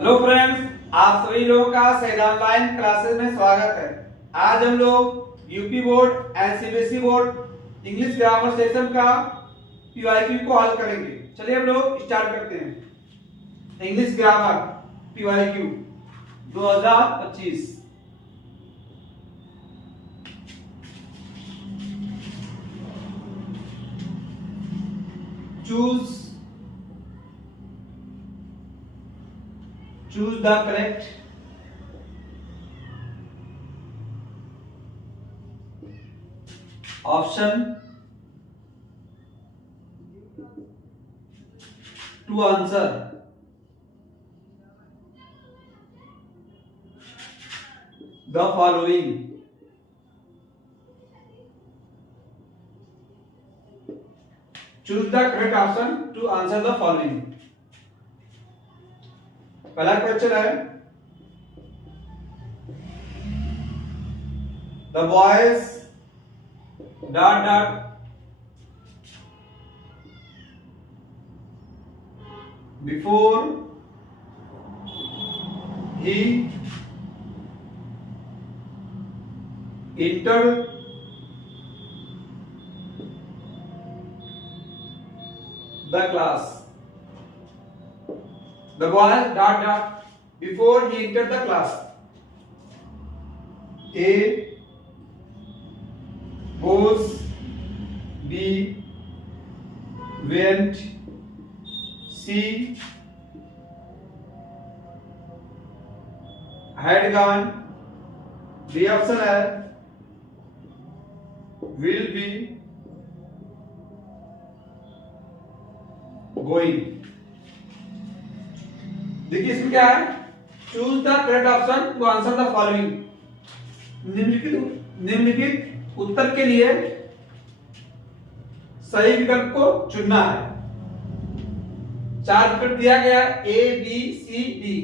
Hello friends, आप सभी लोगों का सैद ऑनलाइन क्लासेस में स्वागत है। आज हम लोग UP board and CBSE board English grammar session का पीवाईक्यू को हल करेंगे। चलिए हम लोग स्टार्ट करते हैं। English grammar PYQ 2025। choose the correct option to answer the following. Choose the correct option to answer the following. पहला क्वेश्चन है, the boys dot dot before he entered the class. The boy dot dot before he entered the class. A goes, B went, C had gone, D option है will be going. देखिए इसमें क्या है, choose the correct option to answer the following. निम्नलिखित उत्तर के लिए सही विकल्प को चुनना है। चार विकल्प दिया गया है, ए बी सी डी।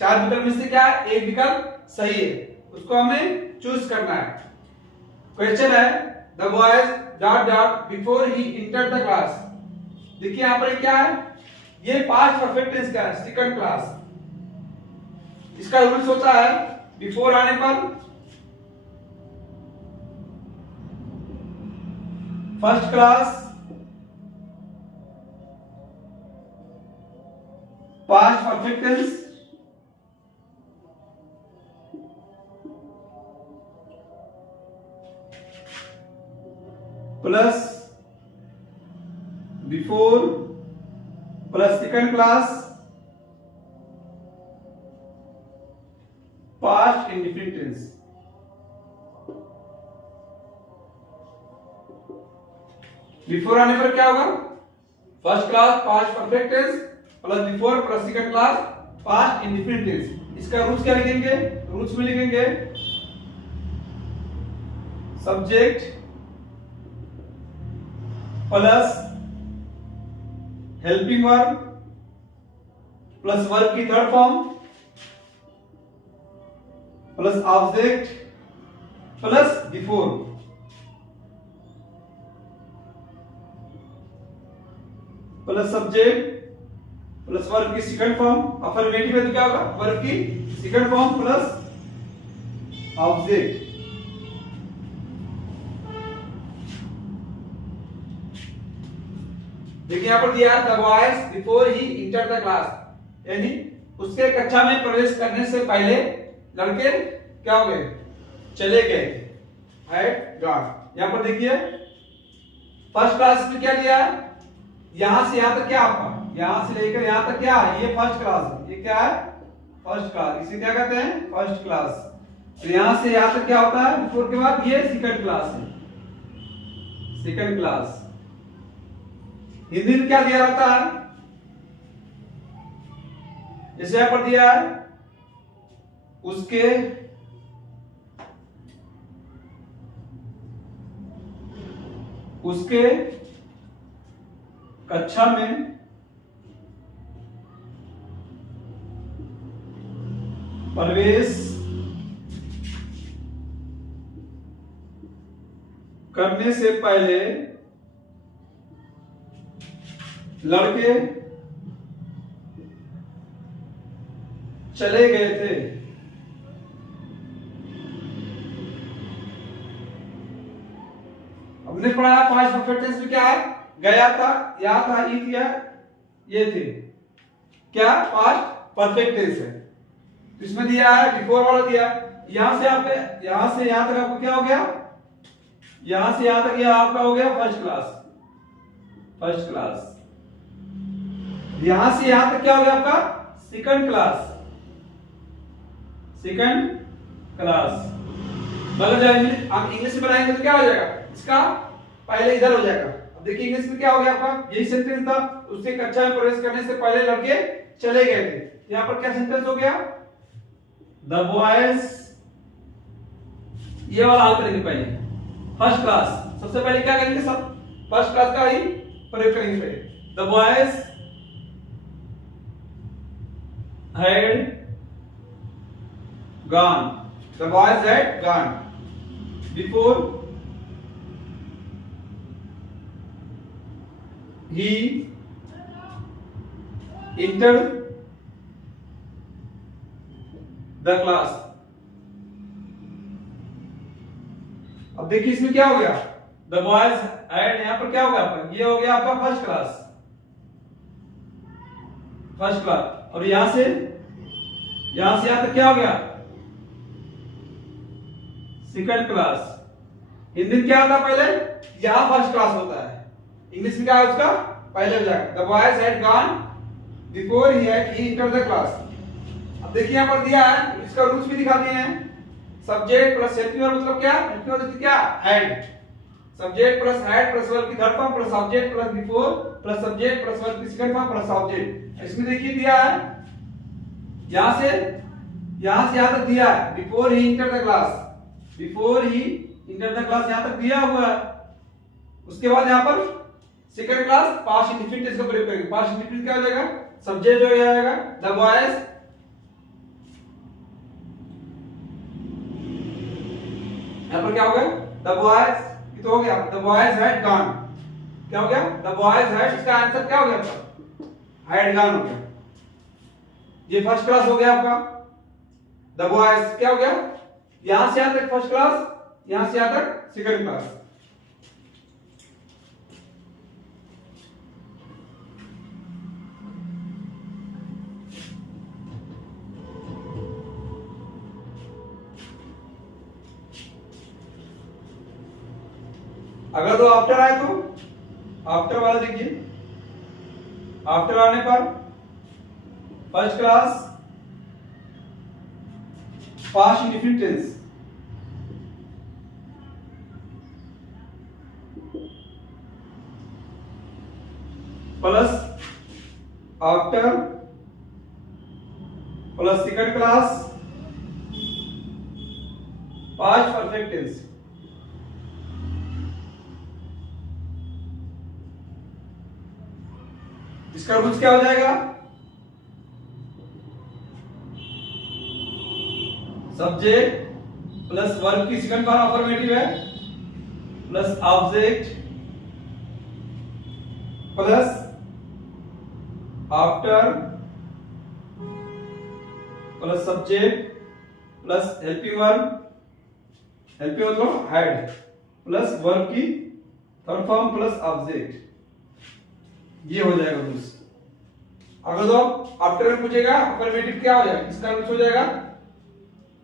चार विकल्प में से क्या है, एक विकल्प सही है, उसको हमें चूज करना है। क्वेश्चन है, the boys dot dot before he entered the class. देखिए यहां पर क्या है, ये पास्ट परफेक्ट टेंस का है, सेकंड क्लास। इसका रूल्स होता है, बिफोर आने पर first class, past perfect tense, plus before plus second class, past indefinite tense. Before आने पर क्या होगा, first class past perfect tense plus before plus second class past indefinite tense. इसका रूल्स क्या लिखेंगे, रूल्स में लिखेंगे subject plus helping verb plus verb की third form plus object plus before plus subject plus verb की second form. Affirmative है तो क्या होगा, वर्ब की सेकंड फॉर्म प्लस ऑब्जेक्ट। देखिए यहां पर दिया the boys before he entered the class, यानी उसके कक्षा में प्रवेश करने से पहले लड़के क्या हो गए, चले गए, हैड गॉन। यहां पर देखिए फर्स्ट क्लास में क्या दिया है, यहां से यहां तक क्या आपका, यहां से लेकर यहां तक क्या है, ये फर्स्ट क्लास है, ये क्या है फर्स्ट क्लास, इसे क्या कहते हैं फर्स्ट क्लास। तो यहां से यहां तक क्या होता है, बिफोर के बाद ये सेकंड क्लास है, सेकंड क्लास। हिंदी में क्या दिया रहता है, जैसे यहां पर दिया है उसके उसके कक्षा में प्रवेश करने से पहले लड़के चले गए थे। हमने पढ़ा पास्ट परफेक्ट टेंस में क्या है, गया था, या था, ई थी, ये थे, क्या पास्ट परफेक्ट टेंस है। तो इसमें दिया है बिफोर वाला दिया, यहां से यहां तक आपको क्या हो गया, यहां से यहां तक ये आपका हो गया फर्स्ट क्लास। यहां से यहां तक क्या हो गया आपका सेकंड क्लास। मतलब जब हम इंग्लिश में बनाएंगे तो क्या हो जाएगा, इसका पहले इधर हो जाएगा। अब देखिए इंग्लिश में क्या हो गया आपका, यही सेंटेंस था, उससे कक्षा में प्रवेश करने से पहले लड़के चले गए थे। यहाँ पर क्या सेंटेंस हो गया, द बॉयज, ये वाला हल करेंगे पहले फर्स्ट क्लास। सबसे पहले क्या करेंगे, सब फर्स्ट क्लास का ही प्रयोग करेंगे पहले। The boys had gone, the boys had gone before he entered the class। अब देखिए इसमें क्या हो गया, द बॉयज हैड, यहां पर क्या हो गया आपका, ये हो गया आपका फर्स्ट क्लास, और यहां से यहां तक क्या हो गया सेकंड क्लास। हिंदी में क्या होता है पहले, यहां फर्स्ट क्लास होता है, इंग्लिश में क्या है उसका पहले हो जाएगा, the boys had gone before he entered the class. अब देखिए यहां पर दिया है, इसका रूल्स भी दिखा दिए हैं। सब्जेक्ट प्लस हेल्पिंग वर्ब मतलब क्या, हेल्पिंग वर्ब क्या had, subject plus had plus verb की third form plus object plus before plus subject plus verb की सेकंड फॉर्म प्लस ऑब्जेक्ट। इसमें देखिए दिया है, यहां से यहां तक दिया है, before he entered the class, यहां तक दिया हुआ है। उसके बाद यहां पर second class past indefinite tense का प्रयोग करेंगे। पास्ट इंडेफिनिट क्या हो जाएगा, सब्जेक्ट हो जाएगा द बॉयज, यहां पर क्या हो गया द बॉयज, ये तो हो गया द बॉयज हैड गॉन, क्या हो गया द बॉयज हैड, इसका आंसर क्या हो गया आपका हैड गॉन हो गया। ये फर्स्ट क्लास हो गया आपका, द बॉयज क्या हो गया, यहां से यहां तक फर्स्ट क्लास, यहां से यहां तक सेकंड क्लास। अगर तो आफ्टर आए तो आफ्टर वाला देखिए, आफ्टर आने पर first class past indefinite tense, plus after plus second class past perfect tense. इसका रूल्स क्या हो जाएगा, सब्जेक्ट प्लस वर्ब की सेकंड फॉर्म अफर्मेटिव है plus object plus after plus subject plus helping मतलब हैड प्लस वर्ब की third form plus object, ये हो जाएगा रूल्स। अगर तो आफ्टर में पूछेगा अफर्मेटिव क्या हो जाएगा, इसका रूल्स हो जाएगा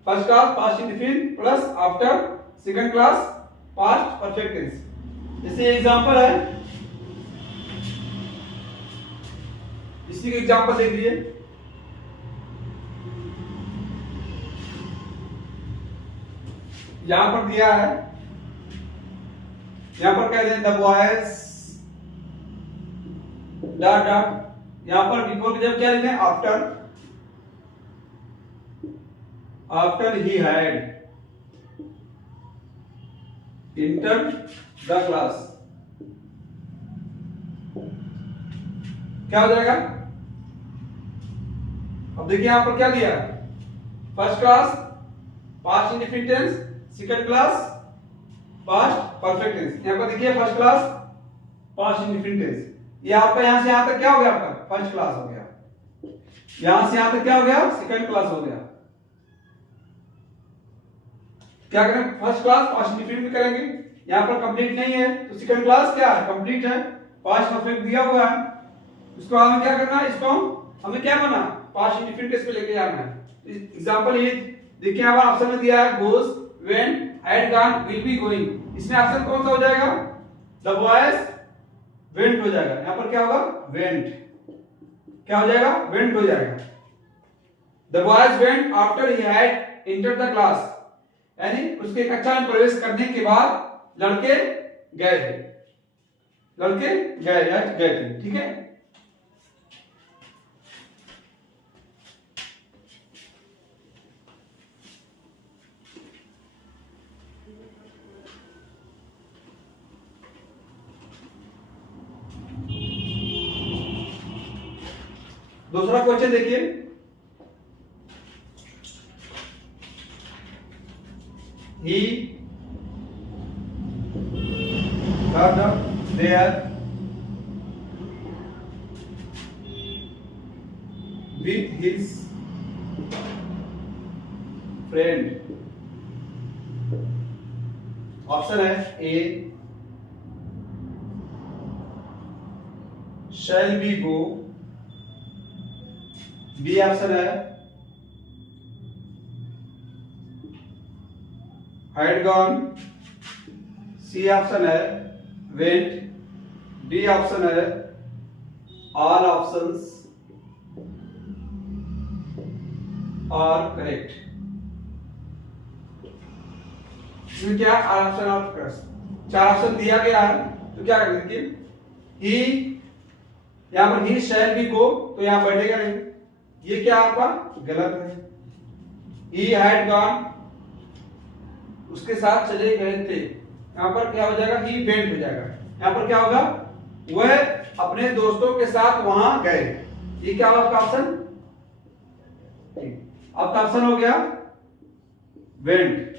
first class past indefinite plus after second class past perfect tense. जैसे एग्जांपल है, इसी का एग्जांपल देख लीजिए, यहां पर दिया है, यहां पर कह दें द बॉयज डॉट डॉट, यहां पर बिफोर की जब क्या लिखना है after he had entered the class, क्या हो जाएगा। अब देखिए यहां पर क्या दिया है, first class past indefinite tense, second class past perfect tense. यहां पर देखिए first class past indefinite tense, ये आपका यहां से यहां तक क्या हो गया, आपका फर्स्ट क्लास हो गया। यहां से यहां तक क्या हो गया, सेकंड क्लास हो गया। क्या करें, फर्स्ट क्लास पास्ट इंडिफिनिट में करेंगे, यहां पर कंप्लीट नहीं है तो सेकंड क्लास क्या है, कंप्लीट है, पास्ट परफेक्ट दिया हुआ है। उसको हमें क्या करना है, इसको हमें क्या करना, पास्ट इंडिफिनिट पे लेके जाना है। एग्जांपल ये देखिए, यहां पर ऑप्शन में दिया है goes, went, had gone, will be going. इसमें ऑप्शन कौन सा हो जाएगा, द बॉयज वेंट हो जाएगा। यहां पर क्या होगा, वेंट, क्या हो जाएगा, वेंट हो जाएगा। The boys went after he had entered the class, यानी उसके कक्षा में प्रवेश करने के बाद लड़के गए थे, लड़के गए थे, ठीक है। दूसरा क्वेश्चन देखिए, he got up there with his friend। Option है A shall we go, B option है had gone, सी ऑप्शन है went, डी ऑप्शन है all options are correct। इसमें क्या ऑप्शन ऑफ प्रश्न, चार ऑप्शन दिया गया है तो क्या करेंगे, देखिए ही, यहां पर ही शैल बी गो तो यहां बैठेगा नहीं, ये क्या आपका गलत है। ही हैड गॉन, उसके साथ चले गए थे, यहां पर क्या हो जाएगा, ही वेंट हो जाएगा। यहां पर क्या होगा, वह अपने दोस्तों के साथ वहां गए, ये क्या होगा आपका ऑप्शन, आपका ऑप्शन हो गया वेंट।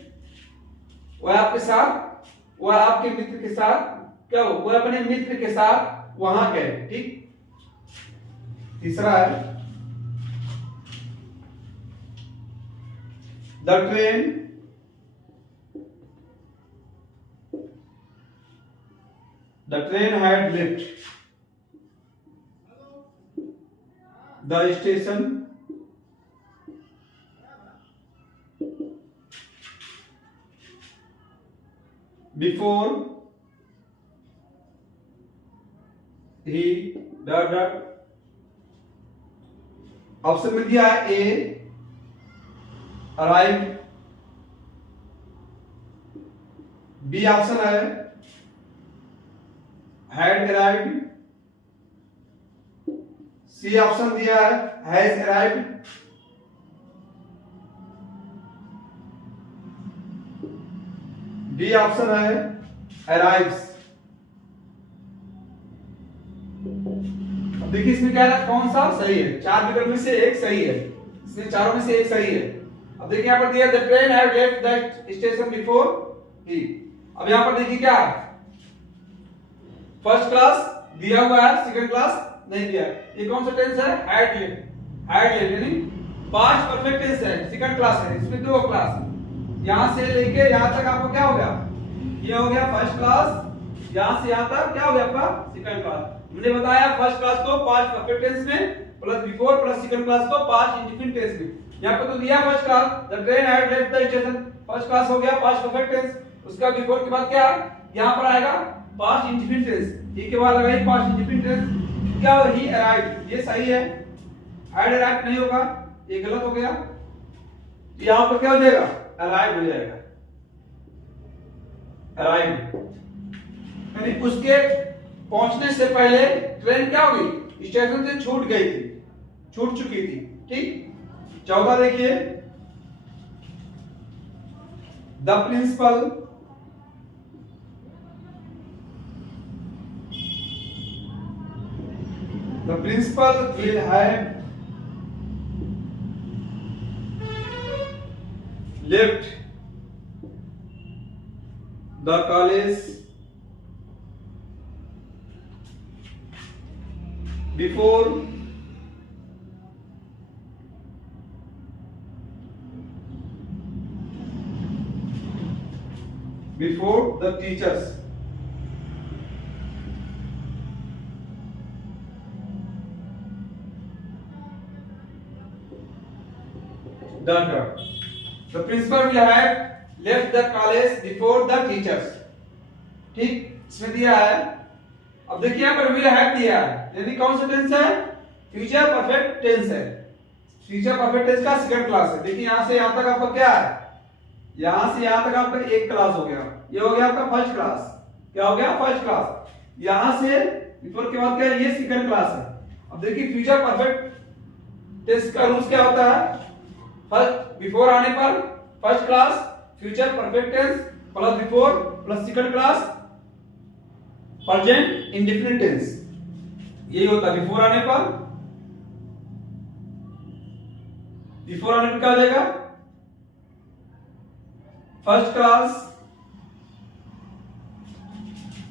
वह आपके साथ, वह आपके मित्र के साथ क्या हो, वह अपने मित्र के साथ वहां गए, ठीक। तीसरा है the train had left the station before he dot। Option में दिया है ए अराइव, बी ऑप्शन है हैड अराइव्ड, सी ऑप्शन दिया है हैज अराइव्ड, डी ऑप्शन है अराइव्स। अब देखिए इसमें क्या है, कौन सा सही है, चार विकल्प में से एक सही है, इसमें चारों में से एक सही है। अब देखिए यहां पर दिया the train had left that station before ही। अब यहां पर देखिए क्या है, फर्स्ट क्लास दिया हुआ है, सेकंड क्लास नहीं दिया। ये कौन सा टेंस है, हैड लेफ्ट, यानी पास्ट परफेक्ट टेंस है, सेकंड क्लास है, इसमें दो क्लास, यहां से लेके यहां तक आपको क्या हो गया, ये हो गया फर्स्ट क्लास, यहां से यहां तक क्या हो गया आपका सेकंड क्लास। मैंने बताया फर्स्ट क्लास को पास्ट परफेक्ट टेंस में plus before plus second class को पास्ट इंडिफिनिट टेंस में। यहां पर तो दिया first class, the train had left the station, first class हो गया पास्ट परफेक्ट टेंस, उसका बिफोर के बाद क्या यहां पर आएगा पास्ट इंडिफिनिट टेंस, ही के बाद लगाइए पास्ट इंडिफिनिट टेंस, क्या हो, ही अराइव्ड, ये सही है, हैड अराइव्ड नहीं होगा, ये गलत हो गया। यहां पर क्या हो जाएगा, अराइव्ड हो जाएगा, अराइव्ड, यानी उसके पहुंचने से पहले ट्रेन क्या हो गई, स्टेशन से छूट गई थी, छूट चुकी थी, ठीक। चौथा देखिए, the principal will have left the college before before the teachers. Dot dot. The principal will have left the college before the teachers. ठीक, इसमें दिया है। अब देखिए यहाँ पर will have दिया है, यानी कौन सा टेंस है? फ्यूचर परफेक्ट टेंस है। फ्यूचर परफेक्ट टेंस का सेकंड क्लास है। देखिए यहाँ से यहाँ तक आपका क्या है? यहाँ से यहाँ तक आपका एक क्लास हो गया, ये हो गया आपका फर्स्ट क्लास। क्या हो गया? First class. यहाँ से बिफोर के बाद क्या है? ये सेकंड क्लास है। अब देखिए फ्यूचर परफेक्ट टेंस का रूल्स क्या होता है? फर्स्ट बिफोर आने पर first class, future perfect tense plus before plus second class present indefinite tense, यही होता है। बिफोर आने पर क्या हो जाएगा? First class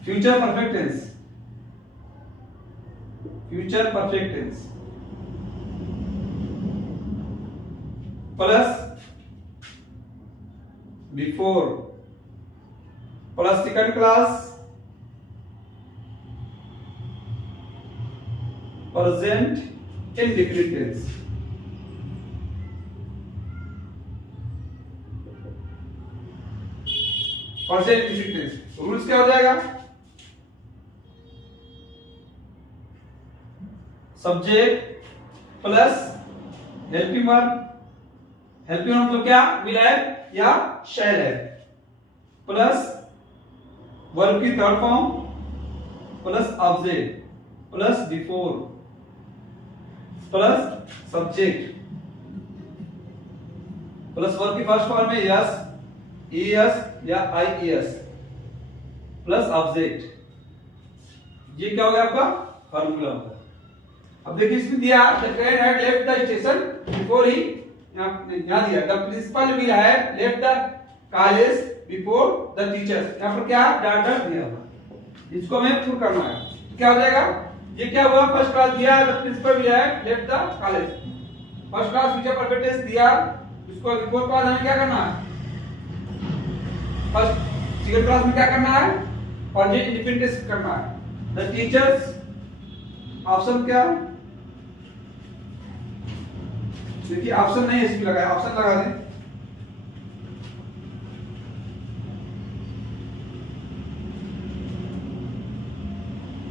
future perfect tense, future perfect tense plus before plus second class present indefinite tense. Present indefinite tense rules क्या हो जाएगा? Subject plus helping verb, helping verb मतलब क्या? विल हैव या शैल हैव, प्लस वर्ब की third form plus object plus before plus subject plus verb की first form में yes, ES या आईईएस प्लस ऑब्जेक्ट, ये क्या हो गया आपका? फार्मूला होगा। अब देखिए इसमें दिया the train had left the station before he, यहां दिया the principal will have left the college before the teachers, यहां पर क्या डॉट डॉट दिया हुआ, इसको हमें प्रूव करना है। तो क्या हो जाएगा? ये क्या हुआ? फर्स्ट क्लास दिया the principal will have left the college, first class future perfect tense दिया, इसको बिफोर के बाद हमें क्या करना है? फर्स्ट सेकंड क्लास में क्या करना है? प्रेजेंट इंडेफिनिट टेंस करना है। द टीचर्स ऑप्शन क्या? देखिए ऑप्शन नहीं है, इसमें लगाया, ऑप्शन लगा दें।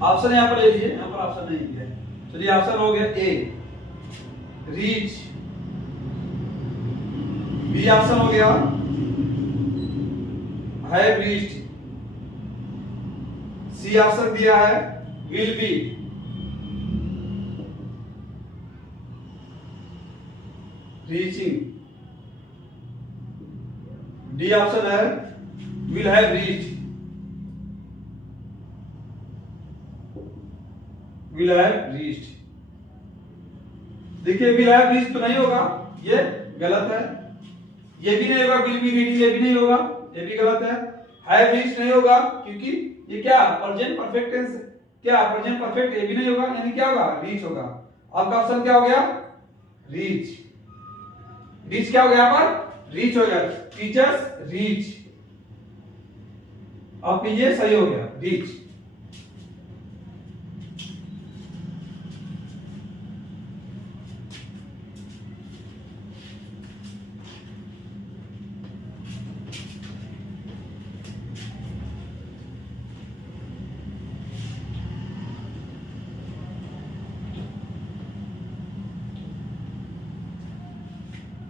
ऑप्शन यहां पर ले लीजिए, यहां पर ऑप्शन नहीं दिया है। चलिए ऑप्शन हो गया ए रीच, बी ऑप्शन हो गया हैव रीच्ड, सी ऑप्शन दिया है will be, reaching, D option है will have reached, will have reached. देखिए विल हैव रीच्ड तो नहीं होगा, ये गलत है। ये भी नहीं होगा, विल बी रीडिंग ये भी नहीं होगा, ये भी गलत है। हैव रीच्ड नहीं होगा क्योंकि ये क्या प्रेजेंट परफेक्ट टेंस, क्या प्रेजेंट परफेक्ट, ये भी नहीं होगा, यानी क्या होगा? रीच होगा। आपका ऑप्शन क्या हो गया? रीच। रीच क्या हो गया? यहाँ पर रीच हो गया, टीचर्स रीच, आपके ये सही हो गया रीच।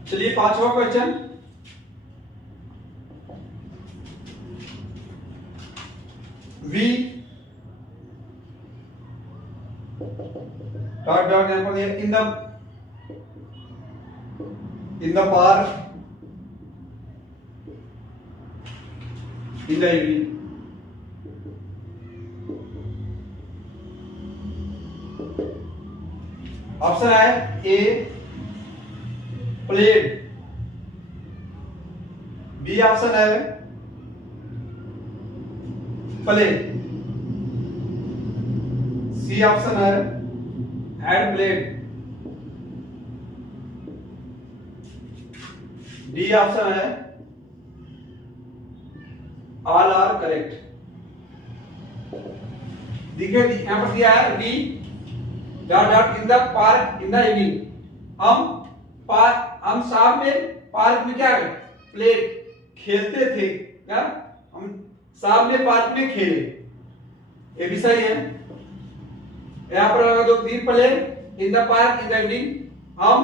चलिए पांचवा क्वेश्चन, वी डॉट डॉट यहां पर इन the park in the evening, option है ए प्लेड, बी ऑप्शन है प्ले, सी ऑप्शन है हैड प्लेड, डी ऑप्शन है ऑल आर करेक्ट। देखिए यहां पर दिया है V dot dot in the park in the evening. हम शाम में पार्क में क्या है प्ले खेलते थे, क्या हम शाम में पार्क में खेले, ये भी सही है। यहां पर दो तीन play in the park in the evening, हम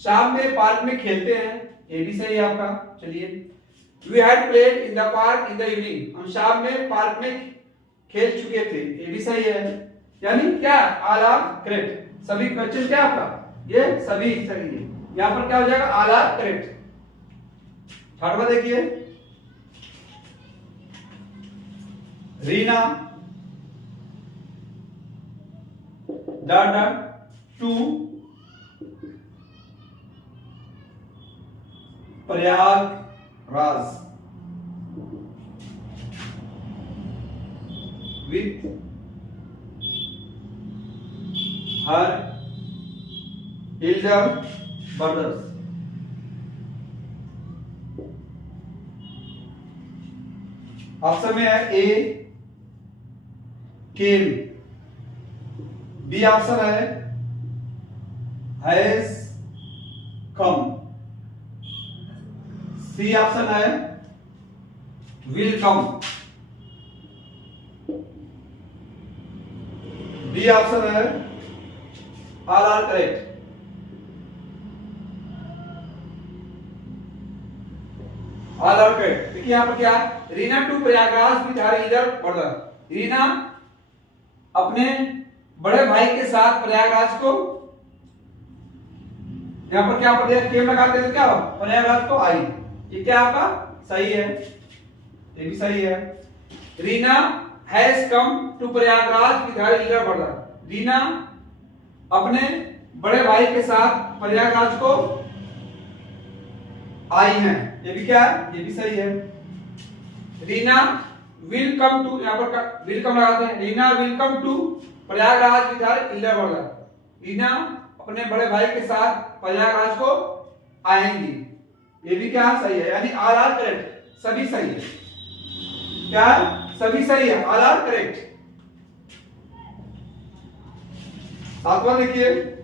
शाम में पार्क में खेलते हैं, ये भी सही है आपका। चलिए we had played in the park in the evening, हम शाम में पार्क में खेल चुके थे, ये भी सही है। यानी क्या ऑल आर करेक्ट, सभी क्वेश्चन क्या आपका ये सभी सही है। यहां पर क्या हो जाएगा ऑल आर करेक्ट। छठवां देखिए Reena dot dot to Prayagraj with her elder brothers। Option में है ए केम, बी ऑप्शन है हैज कम, सी ऑप्शन है विल कम, डी ऑप्शन है all are correct. All are correct. देखिए यहां पर क्या Reena to Prayagraj with her elder brother, Reena अपने बड़े भाई के साथ प्रयागराज को, यहां पर क्या पढ़ते केम लगाते हैं तो क्या हो प्रयागराज को आई, ये क्या आपका सही है, ये भी सही है। Reena has come to Prayagraj with her elder brother, Reena अपने बड़े भाई के साथ प्रयागराज को आई हैं, ये भी क्या है ये भी सही है। रीना विल कम टू, यहां पर विल कम लगाते हैं, Reena will come to Prayagraj with her elder brother, Reena अपने बड़े भाई के साथ प्रयागराज को आएंगी, ये भी क्या सही है। यानी ऑल आर करेक्ट, सभी सही है, क्या सभी सही है, ऑल आर करेक्ट। सातवां देखिए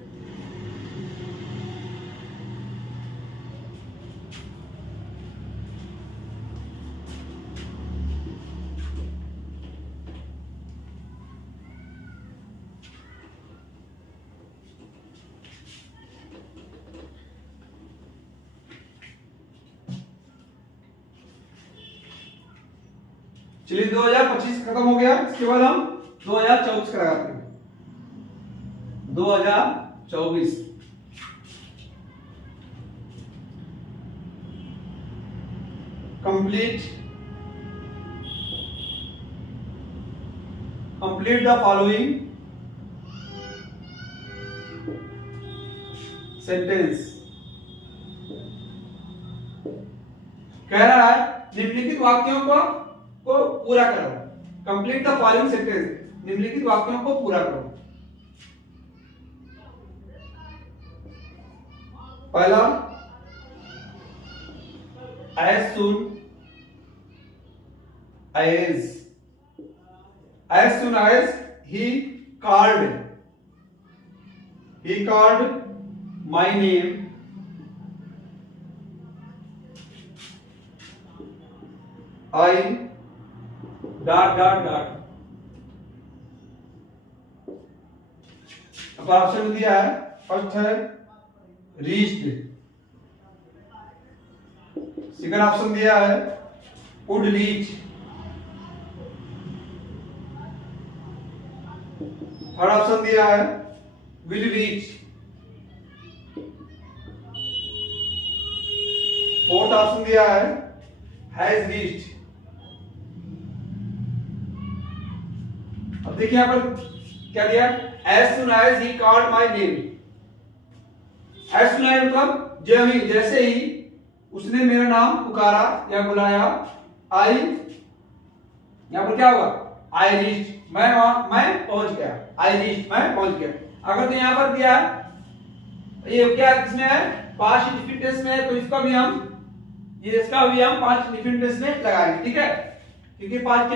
चलिए 2025 खत्म हो गया, इसके बाद हम 2024 का लगाते हैं। 2024 कंप्लीट द फॉलोइंग सेंटेंस। कह रहा है निम्नलिखित वाक्यों को पूरा करो। कंप्लीट द फॉलोइंग सेंटेंस, निम्नलिखित वाक्यों को पूरा करो। पहला as soon as he called my name, I dot dot dot। अब ऑप्शन दिया है, फर्स्ट है रीच्ड, सेकंड ऑप्शन दिया है वुड रीच, थर्ड ऑप्शन दिया है विल रीच, फोर्थ ऑप्शन दिया है हैज रीच्ड। अब देखिए यहां पर क्या दिया, as soon as he called my name। as soon as मतलब जैसे ही उसने मेरा नाम पुकारा या बुलाया, आई यहां पर क्या होगा आई रीच्ड, मैं पहुंच गया, आई रीच्ड मैं पहुंच गया। अगर तो यहां पर दिया ये क्या किसमें है पास्ट इंडिफिनिट टेंस में है, तो इसका भी हम पास्ट इंडिफिनिट टेंस में लगाएंगे, ठीक है। क्योंकि पास्ट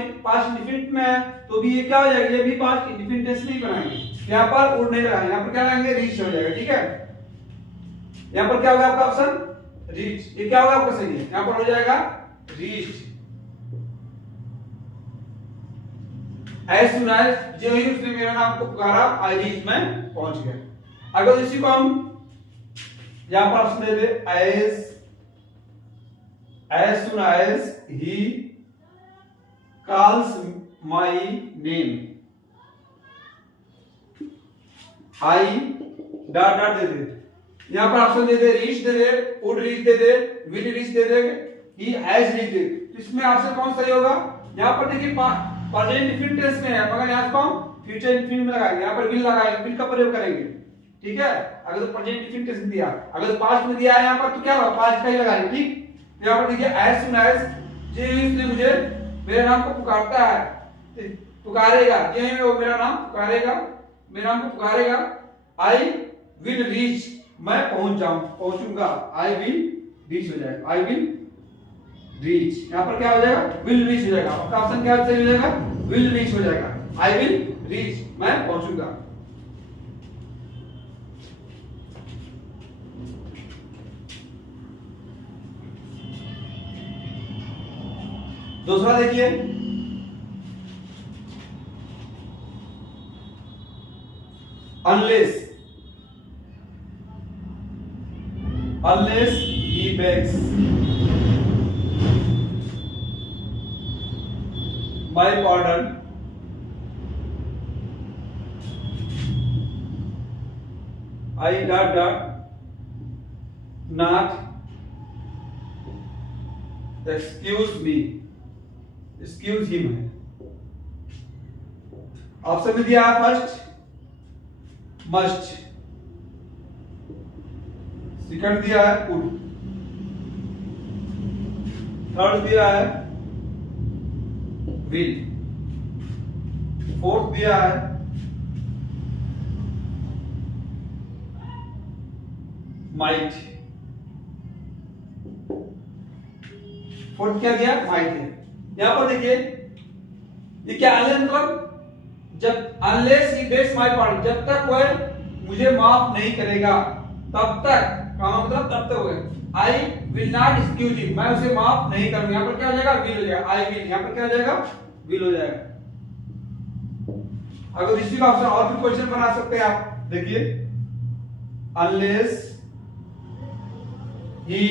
इंडेफिनिट में है तो भी ये क्या हो जाएगा, ये भी पास्ट इंडेफिनिट टेंस नहीं बनाएंगे, यहाँ पर वुड नहीं लगाएंगे, यहाँ पर क्या लगाएंगे, रीच हो जाएगा। ठीक है, यहाँ पर क्या होगा आपका ऑप्शन रीच, ये क्या होगा आपका सही है, यहाँ पर हो जाएगा रीच। एज सुन एज जो ही उसने मेरा नाम को पुकारा आई रीच, मैं पहुंच गया। अगर इसी को हम यहां पर ऑप्शन दे दे as soon as he calls my name, I dot dot दे दे, यहां पर ऑप्शन दे दे रीच दे दे, वुड रीच दे दे, विल रीच दे दे, ही हैज रीच दे, तो इसमें ऑप्शन कौन सही होगा, यहां पर देखिए प्रेजेंट इंडेफिनिट टेंस में है मगर यहां पर हम फ्यूचर इंडेफिनिट में लगाएंगे, यहां पर विल लगाएंगे, विल का प्रयोग करेंगे। ठीक है, अगर तो प्रेजेंट इंडेफिनिट टेंस दिया, अगर पास्ट में दिया है यहां पर तो क्या होगा, पास्ट का ही लगाएंगे। ठीक, तो यहां पर देखिए एज सुन एज जो इसने मुझे मेरे नाम को पुकारता है, पुकारेगा, जो वो मेरा नाम पुकारेगा, मेरे नाम को पुकारेगा, आई विल रीच, मैं पहुंचूंगा, आई विल रीच हो जाएगा, आई विल रीच, यहां पर क्या हो जाएगा, विल रीच हो जाएगा, आपका ऑप्शन क्या सही हो जाएगा, विल रीच हो जाएगा, आई विल रीच, मैं पहुंचूंगा। दूसरा देखिए, unless he begs my pardon, I dot dot not excuse me, excuse him है। ऑप्शन में दिया है फर्स्ट मस्ट, सेकंड दिया है कुड, थर्ड दिया है विल, फोर्थ दिया है माइट, फोर्थ क्या दिया, माइट है। यहां पर देखिए ये क्या अनलेस मतलब जब unless he bags my pardon, जब तक वह मुझे माफ नहीं करेगा तब तक, का मतलब तब तक होगा, I will not excuse him, मैं उसे माफ नहीं करूंगा, यहां पर क्या हो जाएगा, विल हो जाएगा, आई विल, यहां पर क्या हो जाएगा, विल हो जाएगा। अगर इसी का ऑप्शन और भी क्वेश्चन बना सकते हैं आप, देखिए unless he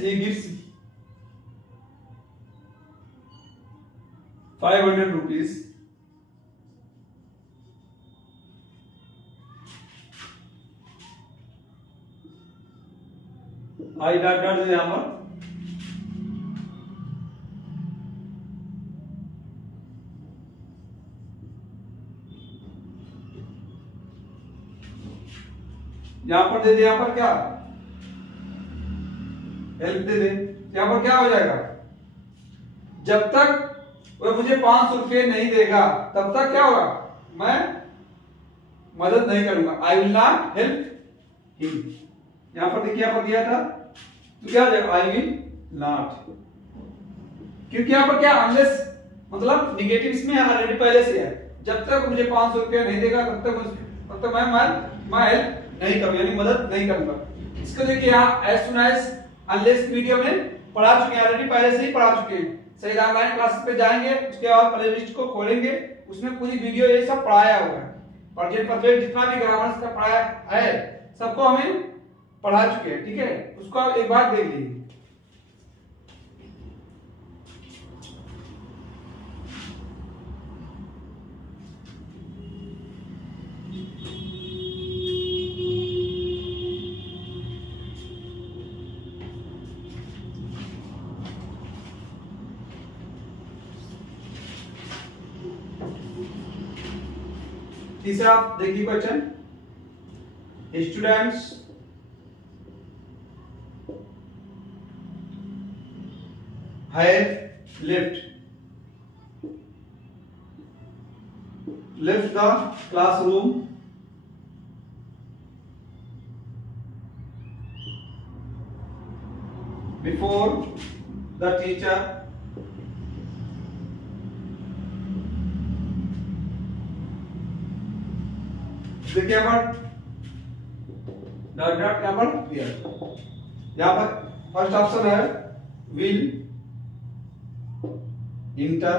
gives 500 rupees, I dot dot यहां पर दे दे, यहां पर क्या हेल्प दे दे, यहां पर क्या हो जाएगा, जब तक वह मुझे 500 रुपये नहीं देगा तब तक क्या होगा, मैं मदद नहीं करूंगा, I will not help him. यहां पर देखिए यहां पर दिया था तो क्या हो जाएगा, आई विल नॉट, क्योंकि यहां पर क्या अनलेस मतलब निगेटिव इसमें ऑलरेडी पहले से है, जब तक मुझे 500 रुपये नहीं देगा तब तक मैं हेल्प नहीं करूंगा, यानी मदद नहीं करूंगा। इसको देखिए यहाँ as soon as unless video में पढ़ा चुके हैं, ऑलरेडी पहले से ही पढ़ा चुके हैं, सही ऑनलाइन क्लासेस पे जाएंगे, उसके बाद प्लेलिस्ट को खोलेंगे, उसमें पूरी वीडियो ये सब पढ़ाया हुआ है, प्रेजेंट परफेक्ट जितना भी ग्रामर का पढ़ाया है सबको हमें पढ़ा चुके हैं। ठीक है, उसको आप एक बार देख लीजिए। तीसरा देखिए question, students have left the classroom before the teacher देखिए यहाँ पर डॉट डॉट यहाँ पर दिया, यहाँ पर फर्स्ट ऑप्शन है विल इंटर,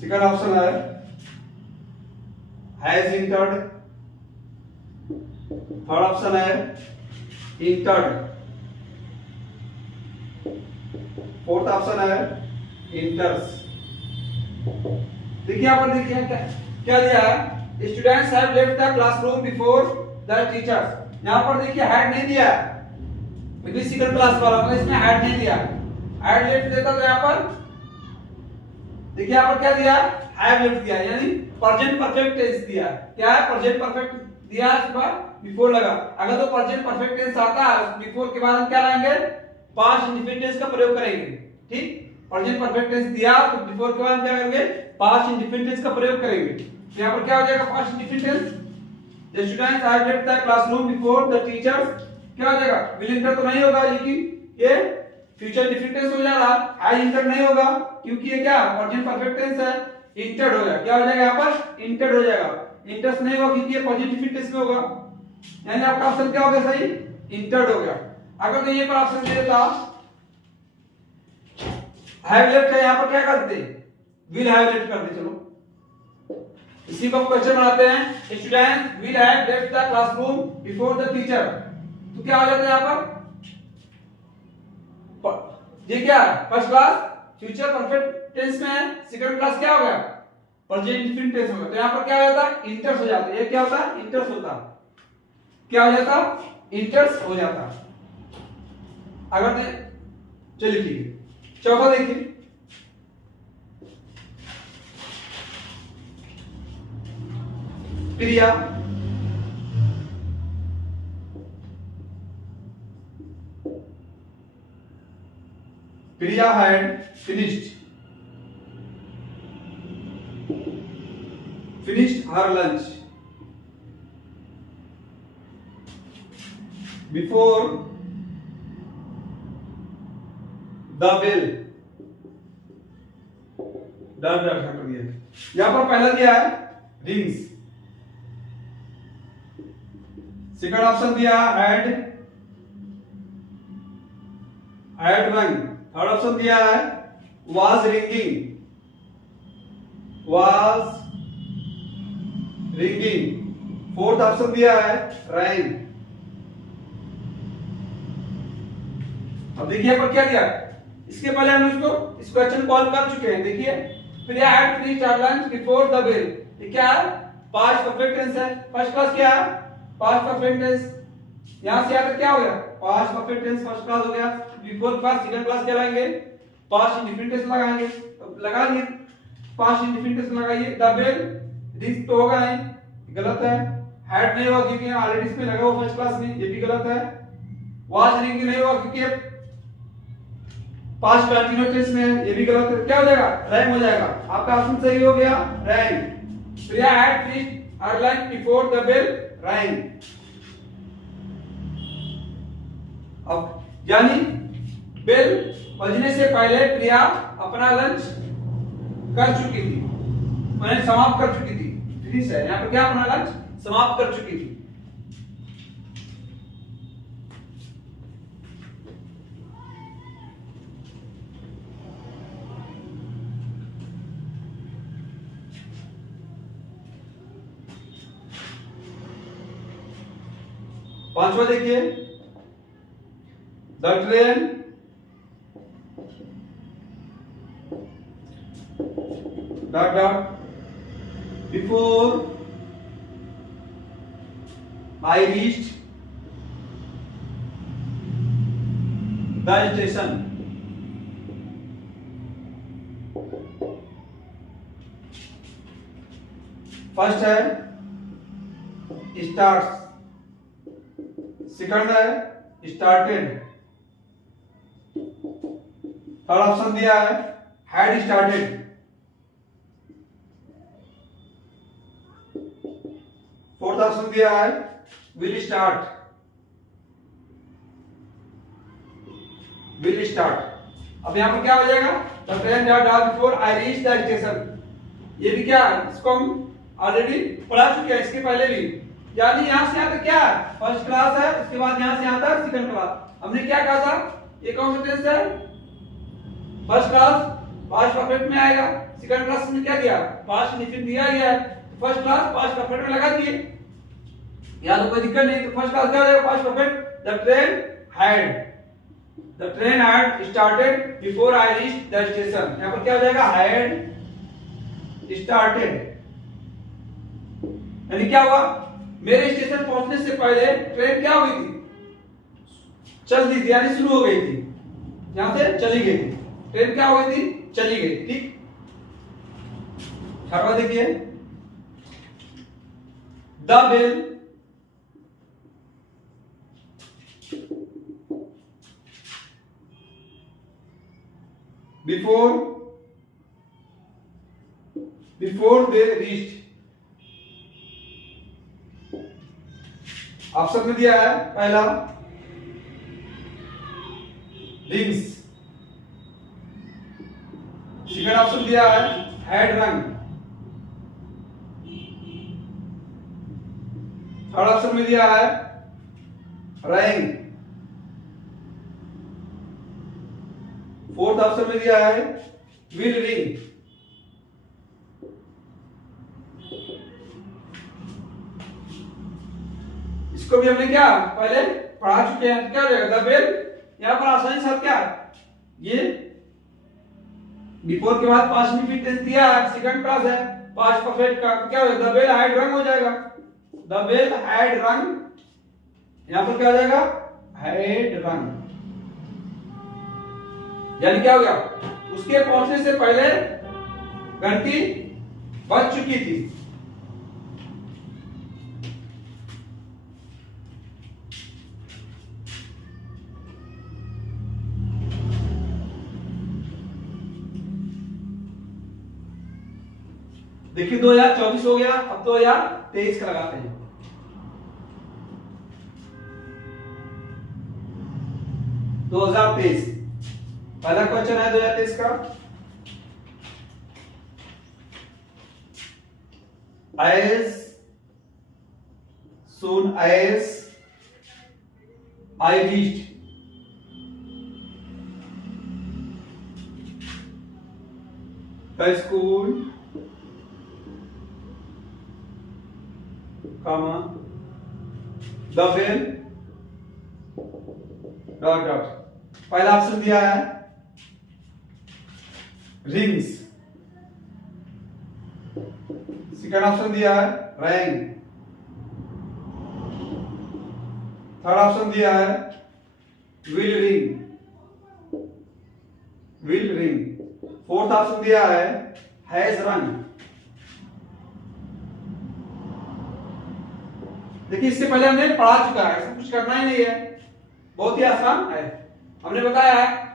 सेकंड ऑप्शन है हैज इंटर्ड, थर्ड ऑप्शन है इंटर्ड, फोर्थ ऑप्शन है इंटर्स। देखिए यहाँ पर देखिए क्या दिया है, students have left the classroom before the teachers. यहाँ पर देखिए हैड नहीं दिया, इंग्लिश सेकंड क्लास वाला मतलब इसमें हैड नहीं दिया, हैड लेफ्ट देता तो यहाँ पर देखिए यहाँ पर क्या दिया, हैव लेफ्ट दिया, यानी प्रेजेंट परफेक्ट टेंस दिया। क्या है, प्रेजेंट परफेक्ट दिया, इस बार बिफोर लगा। अगर तो प्रेजेंट परफेक्ट टेंस आता है बिफोर के बाद हम क्या लाएंगे, पास्ट इंडिफिनिट टेंस का प्रयोग करेंगे। ठीक, प्रेजेंट परफेक्ट टेंस दिया तो बिफोर के बाद हम क्या करेंगे, पास्ट इंडिफिनिट टेंस का प्रयोग करेंगे। तो यहाँ पर क्या हो जाएगा, past indefinite tense, the students have left the classroom before the teachers, क्या हो जाएगा, विल इंटर तो नहीं होगा, लेकिन ये फ्यूचर इंडिफिनिट टेंस हो जाएगा, हैज इंटर नहीं होगा क्योंकि ये क्या प्रेजेंट परफेक्ट टेंस है, इंटर्ड हो जाएगा। क्या हो जाएगा यहाँ पर, इंटर्ड हो जाएगा, इंटर्स नहीं होगा क्योंकि ये प्रेजेंट इंडिफिनिट टेंस में होगा, यानी आपका ऑप्शन क्या हो गया सही, इंटर्ड हो गया। अगर तो ये पर ऑप्शन दे देता हैव लेफ्ट है, यहाँ पर क्या करते, विल हैव लेफ्ट कर दे। चलो इसी को क्वेश्चन बनाते हैं, student will have left the classroom before the teacher, तो क्या हो जाता है यहाँ पर, ये क्या first class future perfect tense में है, सेकंड क्लास क्या हो गया, प्रेजेंट इंडिफिनिट टेंस होगा, तो यहाँ पर क्या हो जाता है, इंटर्स हो जाता है। ये क्या होता है, इंटर्स होता, क्या हो जाता, इंटर्स हो जाता। अगर चलिए ठीक है, चौथा देखिए, क्रिया Priya had finished her lunch before the bell डर डर कर दिया। यहां पर पहला दिया है rings, सेकंड ऑप्शन दिया had rung, थर्ड ऑप्शन दिया है was ringing, फोर्थ ऑप्शन दिया है rang। अब देखिए पर क्या दिया, इसके पहले हम इस क्वेश्चन कॉल कर चुके हैं। देखिए Priya had finished her lunch before the bell, ये क्या है, पास्ट परफेक्ट टेंस है, फर्स्ट क्लास क्या है, पास्ट परफेक्ट टेंस, यहां से आकर क्या हो गया, past perfect tense first class हो गया, बिफोर क्लास सेकंड क्लास क्या लाएंगे, पास्ट इंडिफिनिट टेंस लगाएंगे। तो लगा दिए, पास्ट इंडिफिनिट टेंस लगाइए, द बेल रिंग्स तो होगा नहीं, गलत है, हैड नहीं होगा क्योंकि ऑलरेडी इसमें लगा हुआ फर्स्ट क्लास में, ये भी गलत है, वाज रिंगिंग नहीं होगा क्योंकि पास्ट कंटीन्यूअस टेंस में है, ये भी गलत है। क्या हो जाएगा, रैंग हो जाएगा, आपका ऑप्शन सही हो गया rang. Priya had finished her lunch before the bell rang. अब यानी बेल बजने से पहले प्रिया अपना लंच कर चुकी थी, मैंने समाप्त कर चुकी थी, फिनिश है यहाँ पर, क्या अपना लंच समाप्त कर चुकी थी। पांचवा देखिए, the train dot dot before I reached the station, first है स्टार्ट्स, सेकंड है स्टार्टेड, थर्ड ऑप्शन दिया है हैड स्टार्टेड, फोर्थ ऑप्शन दिया है विल स्टार्ट, will start। अब यहाँ पर क्या हो जाएगा, the train start before I reach the station। ये भी क्या है, इसको हम ऑलरेडी पढ़ा चुके हैं इसके पहले भी, यानी यहाँ से यहाँ तक क्या है, फर्स्ट क्लास है, उसके बाद यहाँ से यहाँ तक सेकंड क्लास। हमने क्या कहा था, ये कौन सा टेंस है, फर्स्ट क्लास पास्ट परफेक्ट में आएगा, सेकंड क्लास में क्या दिया, पास्ट इंडेफिनिट दिया गया है, फर्स्ट क्लास पास्ट परफेक्ट में लगा दिए, या तो कोई दिक्कत नहीं। तो फर्स्ट क्लास क्या हो जाएगा, past perfect, the train had started before I reached the station. यहाँ पर क्या हो जाएगा, हैड स्टार्टेड, यानी क्या हुआ, मेरे स्टेशन पहुंचने से पहले ट्रेन क्या हो गई थी, चल दी थी, यानी शुरू हो गई थी, यहां से चली गई थी, ट्रेन क्या हो गई थी, चली गई। ठीक, छठवां देखिए, the bell before they reached. Option में दिया है पहला रिंग्स, सेकंड ऑप्शन दिया है हैड रंग, थर्ड ऑप्शन में दिया है रैंग, फोर्थ ऑप्शन में दिया है विल रिंग। इसको भी हमने क्या पहले पढ़ा चुके हैं, क्या हो जाएगा, द बेल, यहां पर आसानी से क्या, ये बिफोर के बाद पास्ट इंडेफिनिट टेंस दिया है, सेकंड क्लास है, पास्ट परफेक्ट का क्या हो जाएगा, द बेल हैड रंग हो जाएगा, द बेल हैड रंग, यहां पर क्या हो जाएगा, हैड रंग, यानी क्या हो गया, उसके पहुंचने से पहले घंटी बज चुकी थी। देखिए 2024 हो गया, अब 2023 का लगाते हैं। 2023 पहला क्वेश्चन है 2023 का, as soon as I reached the school, comma, the bell, dot dot। पहला ऑप्शन दिया है रिंग्स, सेकंड ऑप्शन दिया है रैंग, थर्ड ऑप्शन दिया है विल रिंग, फोर्थ ऑप्शन दिया है हैज रन। देखिए इससे पहले हमने पढ़ा चुका है, ऐसा कुछ करना ही नहीं है, बहुत ही आसान है। हमने बताया है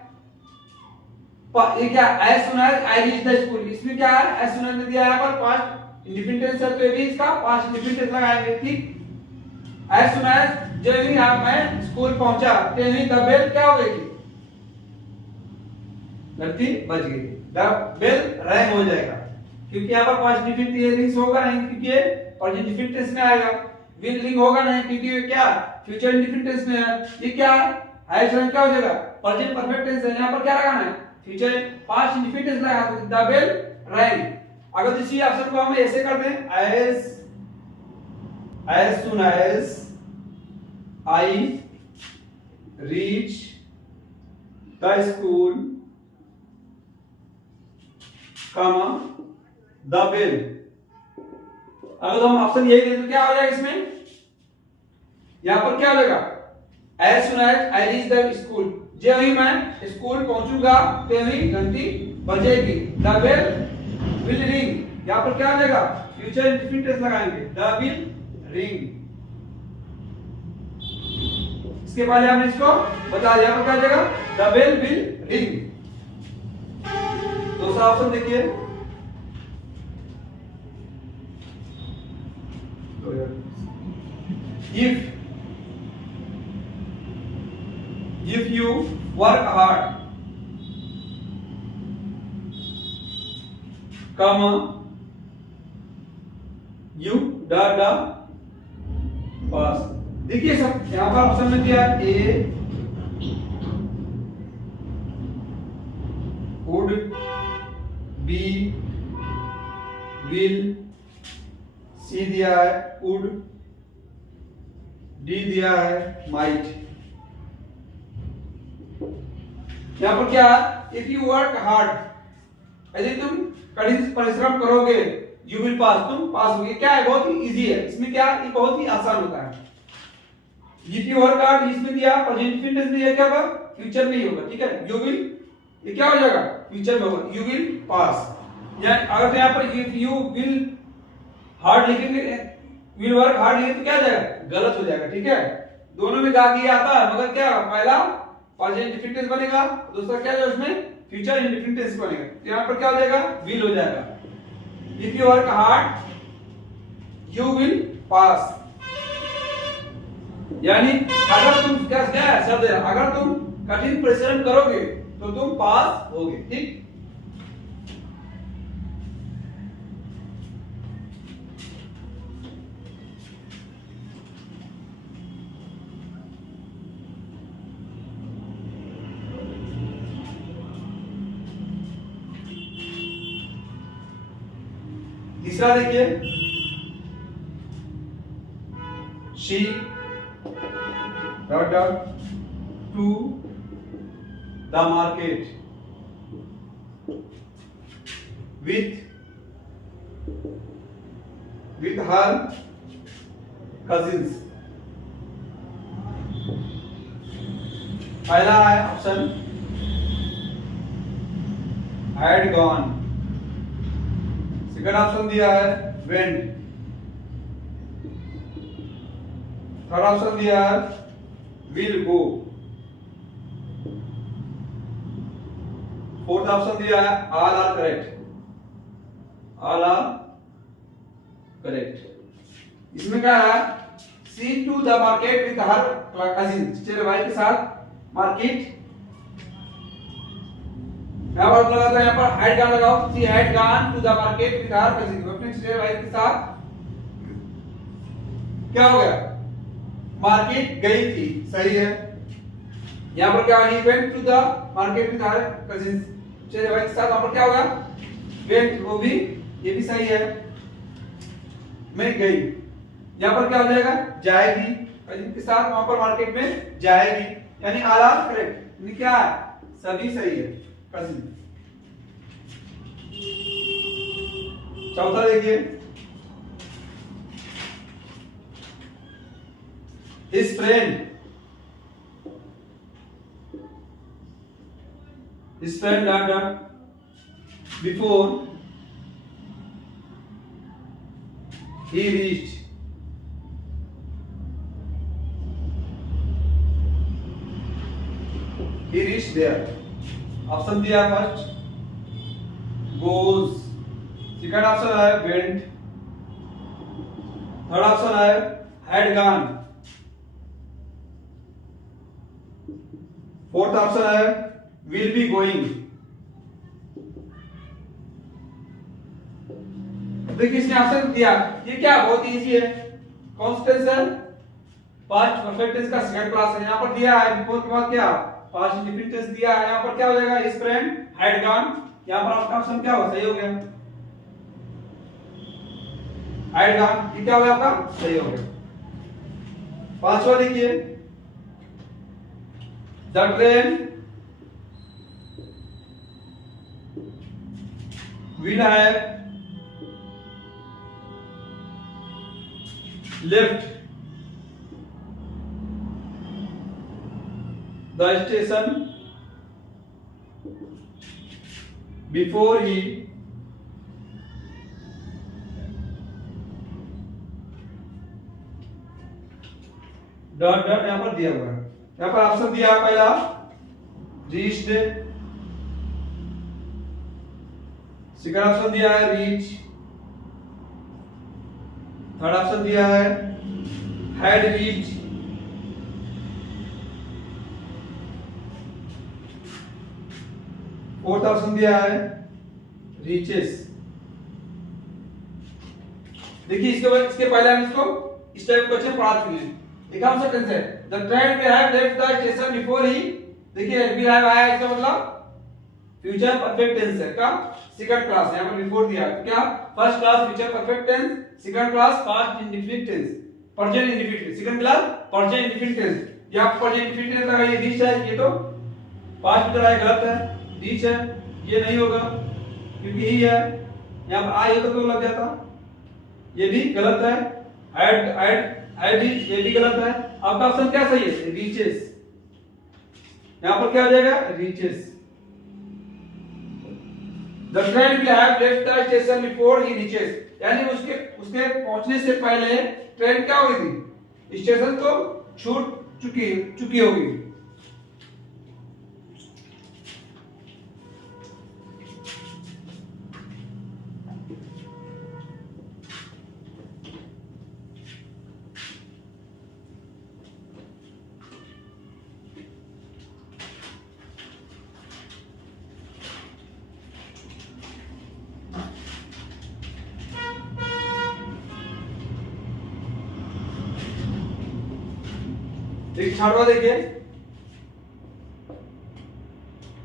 ये क्या, as soon as I reach the school, इसमें क्या है, as soon as ने दिया है पर पास्ट इंडेफिनिट टेंस है, तो ये भी इसका पास्ट इंडेफिनिट टेंस लगाएंगे। ठीक, as soon as जब भी मैं स्कूल पहुंचा, तभी द बेल क्या हो गई थी, घंटी बज गई, द बेल रैंग हो जाएगा, क्योंकि यहाँ पर पास्ट इंडेफिनिट रिंग्स होगा नहीं, क्योंकि ये प्रेजेंट इंडेफिनिट टेंस में आएगा, विल रिंग होगा नहीं, क्योंकि ये क्या फ्यूचर इंडेफिनिट टेंस में है। ये क्या है, हैज रन क्या हो जाएगा, प्रेजेंट परफेक्ट टेंस है, यहाँ पर क्या लगाना है, फ्यूचर पास्ट इंडेफिनिट टेंस लगा, तो द बेल रैंग। अगर इसी ऑप्शन को हम ऐसे कर दें, as soon as I reach the school, comma, the bell। अगर हम ऑप्शन यही दें तो क्या हो जाएगा इसमें, यहां पर क्या हो जाएगा, as soon as I reach the school, जब ही मैं स्कूल पहुंचूंगा तभी घंटी बजेगी, the bell will ring, यहां पर क्या हो जाएगा, फ्यूचर इंडेफिनिट टेंस लगाएंगे, the will ring। इसके पहले हमने इसको बता दिया, यहां पर क्या हो जाएगा, the bell will ring। दूसरा ऑप्शन देखिए, if you work hard, come you dot pass. देखिए सब यहां पर ऑप्शन में दिया A would, B will, C दिया है वुड, डी दिया है माइट। यहां पर क्या, इफ यू वर्क हार्ड, यदि तुम कठिन परिश्रम करोगे, यू विल पास, तुम पास होगे। क्या है, बहुत ही इजी है, इसमें क्या, ये बहुत ही आसान होता है। इफ यू वर्क हार्ड इसमें दिया, प्रेजेंट इंडेफिनिट में ये क्या होगा, फ्यूचर में ही होगा, ठीक है। यू विल, ये क्या हो जाएगा, फ्यूचर में होगा, यू विल पास। या अगर यहां पर इफ यू विल हार्ड लिखेंगे, विल वर्क हार्ड ये तो क्या हो जाएगा, गलत हो जाएगा, ठीक है। दोनों में गा के आता है, मगर क्या पहला प्रेजेंट इंडेफिनिट बनेगा, दूसरा क्या है उसमें फ्यूचर इंडेफिनिट बनेगा। तो यहां पर क्या हो जाएगा, विल हो जाएगा। If you work hard you will pass, यानी अगर तुम क्या है शब्द है, अगर तुम कठिन परिश्रम करोगे तो तुम पास होगे, ठीक। तीसरा देखिए, she dot dot to the market with her cousins। पहला है option had gone, second option दिया है went, थर्ड ऑप्शन दिया है will go, फोर्थ ऑप्शन दिया है all are correct, all are correct. इसमें क्या है, C to the market with her cousin, चेरे भाई के साथ मार्केट। मैं बात लगाता हूं, यहां पर हैड गॉन लगाओ, C had gone to the market with her cousin, अपने चेरे भाई के साथ क्या हो गया, मार्केट गई थी, सही है। यहां पर क्या, he went to the market with her cousin, चेरे भाई के साथ, वहां पर क्या होगा, वेंट, वो भी, ये भी सही है। मैं गई, यहां पर क्या हो जाएगा, जाएगी, कजिन के साथ वहां पर मार्केट में जाएगी, यानी ऑल आर करेक्ट, यानी क्या है, सभी सही है, कजिन। चौथा देखिए, his friend dot dot before he reached, there। Option दिया फर्स्ट goes, सेकंड ऑप्शन है went, थर्ड ऑप्शन है had gone, फोर्थ ऑप्शन है will be going। देखिए इसने ऑप्शन दिया, ये क्या बहुत इजी है, कॉन्स्टेंट है, पास्ट परफेक्ट टेंस का सेकंड क्लास है। यहां पर दिया है बिफोर के बाद क्या, पास्ट इंडेफिनिट टेंस दिया है, यहां पर क्या हो जाएगा, हिज फ्रेंड हैड गॉन, यहां पर आपका ऑप्शन क्या हो, सही हो गया, हैड गॉन, ये क्या हो गया आपका, सही हो गया। पांचवा देखिए, the train will have left the station before he dot dot यहां पर दिया हुआ है, यहां पर ऑप्शन दिया पहला reached, सेकंड ऑप्शन दिया है रीच, थर्ड ऑप्शन दिया है हैड रीच, फोर्थ ऑप्शन दिया है रीचेस। देखिए इसके पहले हम इसको इस टाइप क्वेश्चन पढ़ा चुके हैं। देखा हम सेंटेंस है the train will have left the station before he, देखिए will have आया इसका मतलब फ्यूचर परफेक्ट टेंस है का सेकंड क्लास, यहां पर बिफोर दिया है तो क्या first class future perfect tense, second class past indefinite tense, present indefinite, second class present indefinite tense. या प्रेजेंट इंडेफिनिट टेंस लगा ये रीच है, ये तो पास्ट में चला है गलत है, रीच है ये नहीं होगा क्योंकि ही है, यहां पर आई होता तो लग जाता, ये भी गलत है, ऐड ये भी गलत है। आपका ऑप्शन क्या सही है रीचेस, यहां पर क्या हो जाएगा reaches. The train will have left the station before he reaches, यानी उसके पहुंचने से पहले ट्रेन क्या हो गई थी, स्टेशन को छूट चुकी होगी। एक छाड़वा देखिए,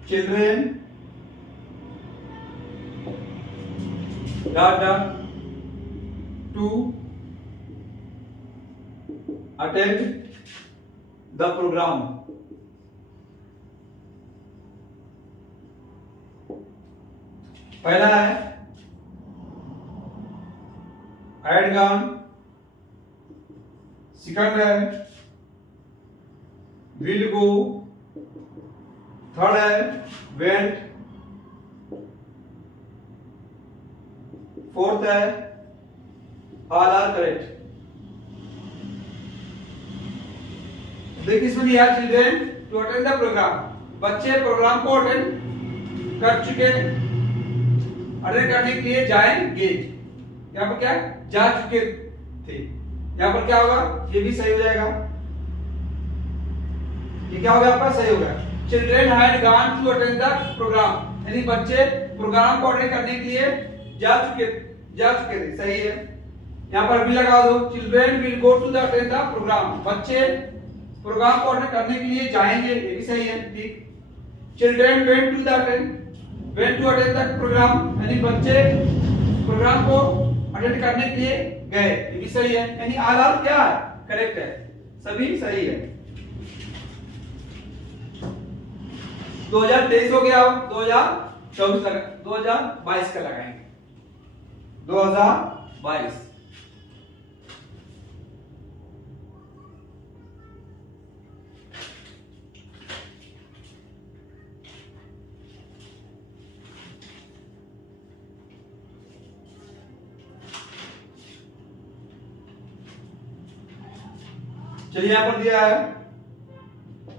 children data to attend the programme. पहला है had gone, सेकंड है will go, थर्ड है went, फोर्थ है all are correct। देखिए इसमें दिया children to attend the programme, बच्चे प्रोग्राम को अटेंड कर चुके, अटेंड करने के लिए जाएंगे, यहाँ पर क्या जा चुके थे, यहाँ पर क्या होगा ये भी सही हो जाएगा, ये क्या होगा आपका सही होगा। Children had gone to attend the programme, यानी बच्चे प्रोग्राम को अटेंड करने के लिए जा चुके थे, सही है। यहाँ पर भी लगा दो children will go to the attend the programme, बच्चे प्रोग्राम को अटेंड करने के लिए जाएंगे, ये भी सही है ठीक। Children went to attend the programme, यानी बच्चे प्रोग्राम को अटेंड करने के लिए गए, ये भी सही है, यानी ऑल आर क्या है करेक्ट है, सभी सही है। 2023 हो गया, 2024 का 2022 का लगाएंगे, 2022। चलिए यहां पर दिया है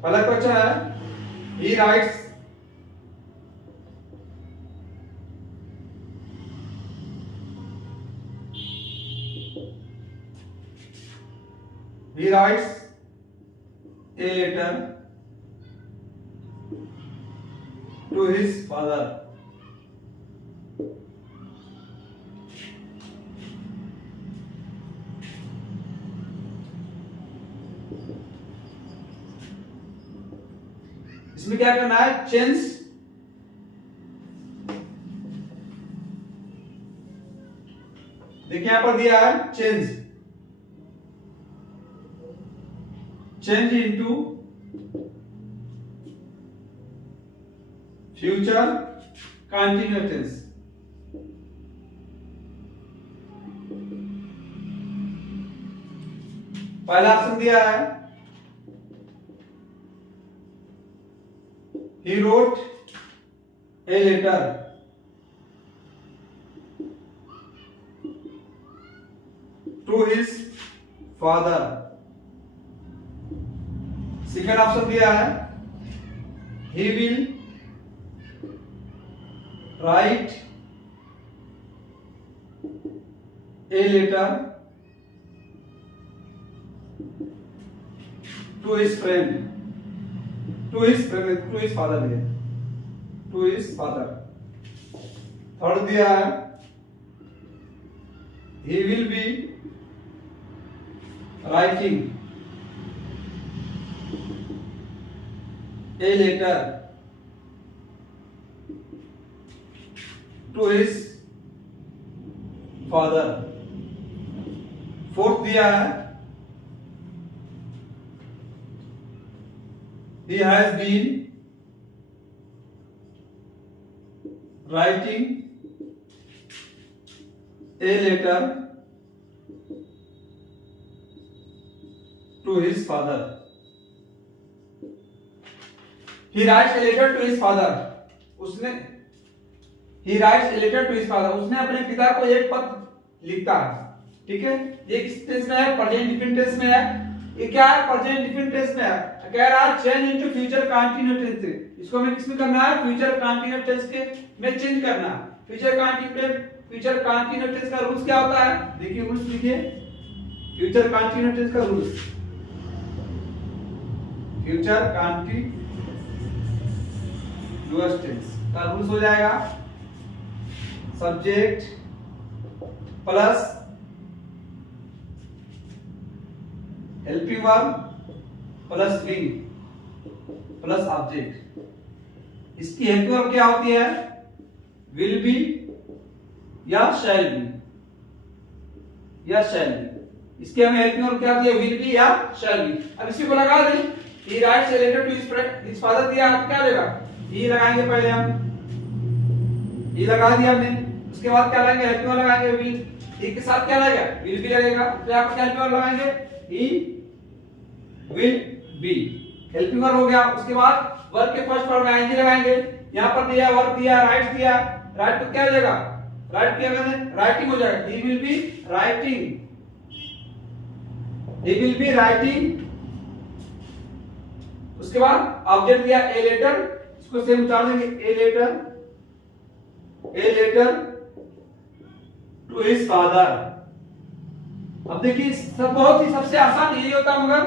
पहला क्वेश्चन है he writes a letter to his father, इसमें क्या करना है चेंज, देखिए यहां पर दिया है change into future continuous tense. पहला ऑप्शन दिया है he wrote a letter to his father, second option दिया है he will write a letter to his father दिया। To his father. थर्ड दिया है he will be writing a letter to his father। Fourth दिया है he has been writing a letter to his father। he writes a letter to his father। उसने he writes a letter to his father। उसने अपने पिता को एक पत्र लिखता है। ठीक है, ये किस टेंस में है? प्रेजेंट डिफिनिट टेंस में है। ये क्या है? प्रेजेंट डिफिनिट टेंस में है। कह रहा है change into future continuous tense से। इसको हमें किस में करना है? फ्यूचर कंटीन्यूअस टेंस के में चेंज करना है। फ्यूचर कंटीन्यूअस टेंस का रूल्स क्या होता है? देखिए रूल्स लिखिए। फ्यूचर कंटीन्यूअस टेंस का रूल्स, फ्यूचर कंटीन्यूअस टेंस का रूल्स हो जाएगा subject plus helping verb plus being plus object. इसकी हेल्पिंग वर्ब क्या होती है? विल बी या शैल बी या शैल बी। इसके हमें हेल्पिंग वर्ब क्या होती है? विल बी या शैल बी। अब इसी को लगा दें। he writes a letter to his father दिया तो क्या देगा? he लगाएंगे पहले हम, he लगा दिया हमने। उसके बाद क्या लगाएंगे? हेल्पिंग वर्ब लगाएंगे will। he के साथ क्या लगेगा? will be लगेगा। तो यहां पर क्या हेल्पिंग वर्ब लगाएंगे? he will be helping verb हो गया। उसके बाद वर्ब के फर्स्ट फॉर्म में ing लगाएंगे। यहां पर दिया वर्ब दिया राइट दिया, राइट तो क्या हो जाएगा? राइट किया मैंने राइटिंग हो जाएगा। he will be writing, he will be writing। उसके बाद ऑब्जेक्ट दिया ए लेटर, इसको सेम उतार देंगे a letter to his father. अब देखिए सब बहुत ही सबसे आसान यही होता है, मगर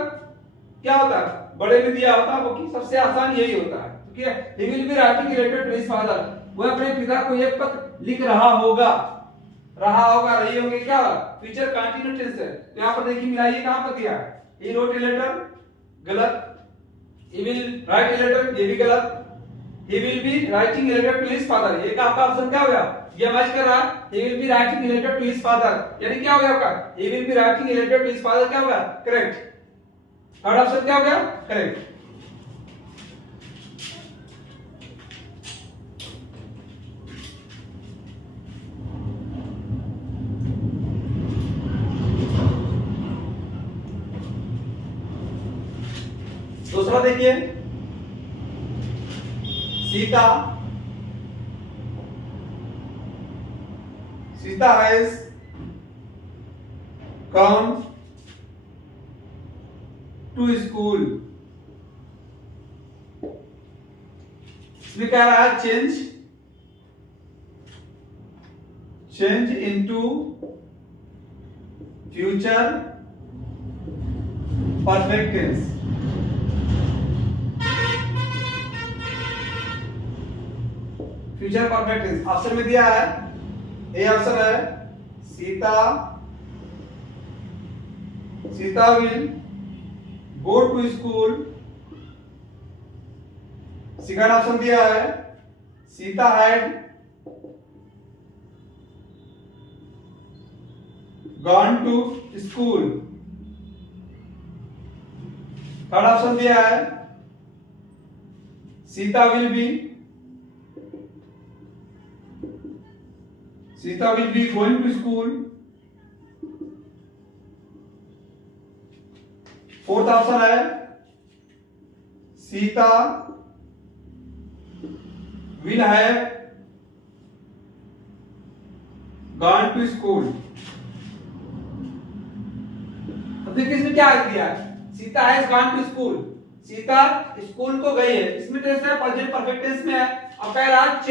क्या होता है बड़े में दिया होता है वो कि सबसे आसान यही होता है। ठीक है, he will be writing a letter to his father। वो अपने पिता को एक पत्र लिख रहा होगा, रही होंगे क्या? फ्यूचर कंटीन्यूअस टेंस है। तो यहां पर देखिए मिलाइए कहां पर दिया है? he wrote a letter गलत, he will write a letter ये भी गलत, he will be writing a letter to his father ये का आपका ऑप्शन क्या हो गया? ये मैच कर रहा है। he will be writing a letter to his father यानी क्या हो गया आपका? he will be writing a letter to his father क्या होगा? करेक्ट। थर्ड ऑप्शन क्या हो गया? करेक्ट। दूसरा देखिए Sita has come to school. इसमें क्या रहा है? Change into future perfect tense. Future perfect tense option में दिया है, ए ऑप्शन है Sita will go to school. Second option दिया है Sita had gone to school. Third option दिया है Sita will be going to school. Fourth option है Sita will have gone to school. अब देखिए इसमें क्या दिया है? Sita has gone to school, Sita school को गई है। इसमें टेंस है प्रेजेंट परफेक्ट टेंस में है। अब कह रहा है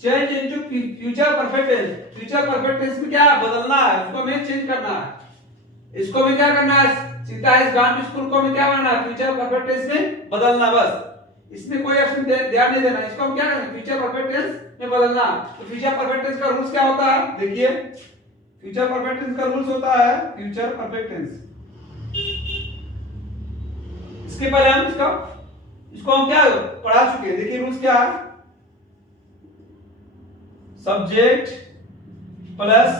change into future perfect tense. Future perfect tense में क्या है? बदलना है, इसको हमें चेंज करना है। इसको हमें क्या करना है? Sita has gone to school को हमें क्या करना है? फ्यूचर परफेक्ट टेंस में बदलना बस। इसमें कोई ऑप्शन ध्यान नहीं देना, इसको हम क्या करेंगे फ्यूचर परफेक्ट टेंस में बदलना। तो फ्यूचर परफेक्ट टेंस का रूल्स क्या होता है, देखिए फ्यूचर परफेक्ट टेंस का रूल्स होता है फ्यूचर परफेक्ट टेंस। इसके पहले हम इसको हम क्या पढ़ा चुके हैं, देखिए रूल्स क्या है, subject plus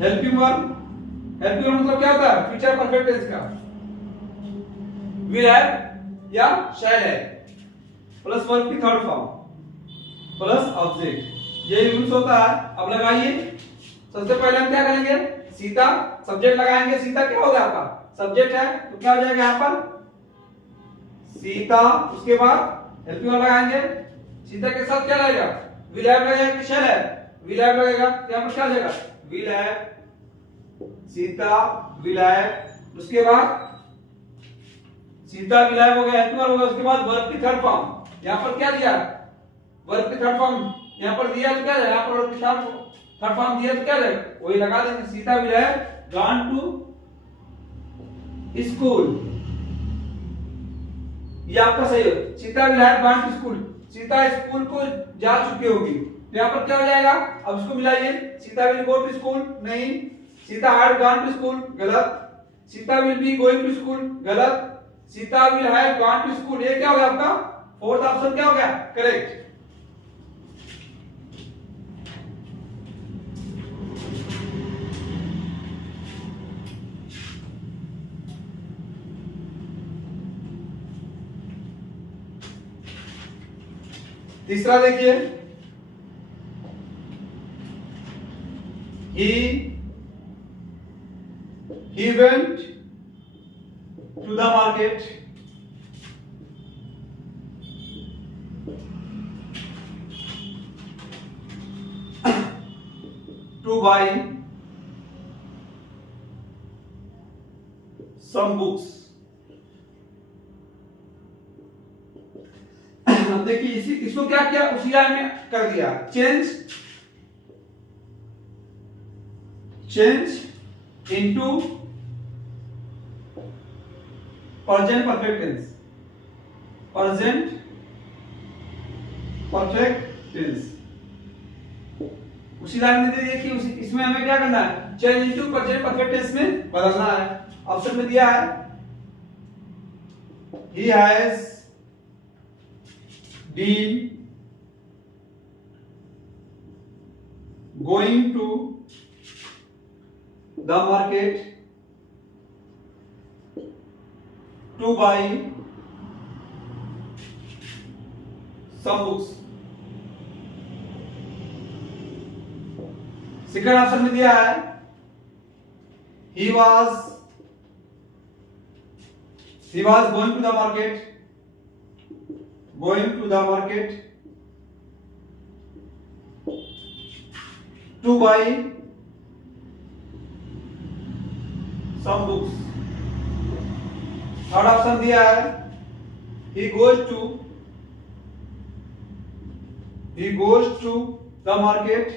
helping verb. Helping verb मतलब क्या होता है फ्यूचर परफेक्ट टेंस का, विल हैव या शैल है प्लस वर्ब की थर्ड फॉर्म प्लस ऑब्जेक्ट, ये रूल्स होता है। अब लगाइए, सबसे पहले हम क्या करेंगे, सीता सब्जेक्ट लगाएंगे। सीता क्या होगा आपका सब्जेक्ट है, तो क्या हो जाएगा यहाँ पर सीता, उसके बाद हेल्पिंग वर्ब लगाएंगे। सीता के साथ क्या लगेगा, विल हैव लगेगा कि शैल है, विल हैव लगेगा। यहाँ पर क्या हो जाएगा will have, Sita will have, उसके बाद सीता विल हैव हो गया, हेल्पिंग वर्ब हो गया, उसके बाद वर्ब की थर्ड फॉर्म। यहाँ पर क्या दिया, वर्ब की थर्ड फॉर्म यहाँ पर दिया तो क्या है, यहाँ पर वर्ब की थर्ड फॉर्म दिया तो क्या है वही लगा देंगे। Sita will have gone to school, ये आपका सही है। Sita will have gone to school, Sita school को जा चुकी होगी, तो यहाँ पर क्या हो जाएगा, अब इसको मिलाइए। Sita will go to school नहीं, Sita had gone to school गलत, Sita will be going to school गलत, Sita will have gone to school, ये क्या हो गया आपका फोर्थ ऑप्शन क्या हो गया करेक्ट। तीसरा देखिए, he went to the market to buy some books। अब देखिए इसको क्या किया, उसी लाइन में कर दिया change into present perfect tense, present perfect tense उसी लाइन में दे दिया कि इसमें हमें क्या करना है, change into present perfect tense में बदलना है। ऑप्शन में दिया है he has been going to the market to buy some books। Second option में दिया है he was going to the market to buy some books। Third option दिया है he goes to the market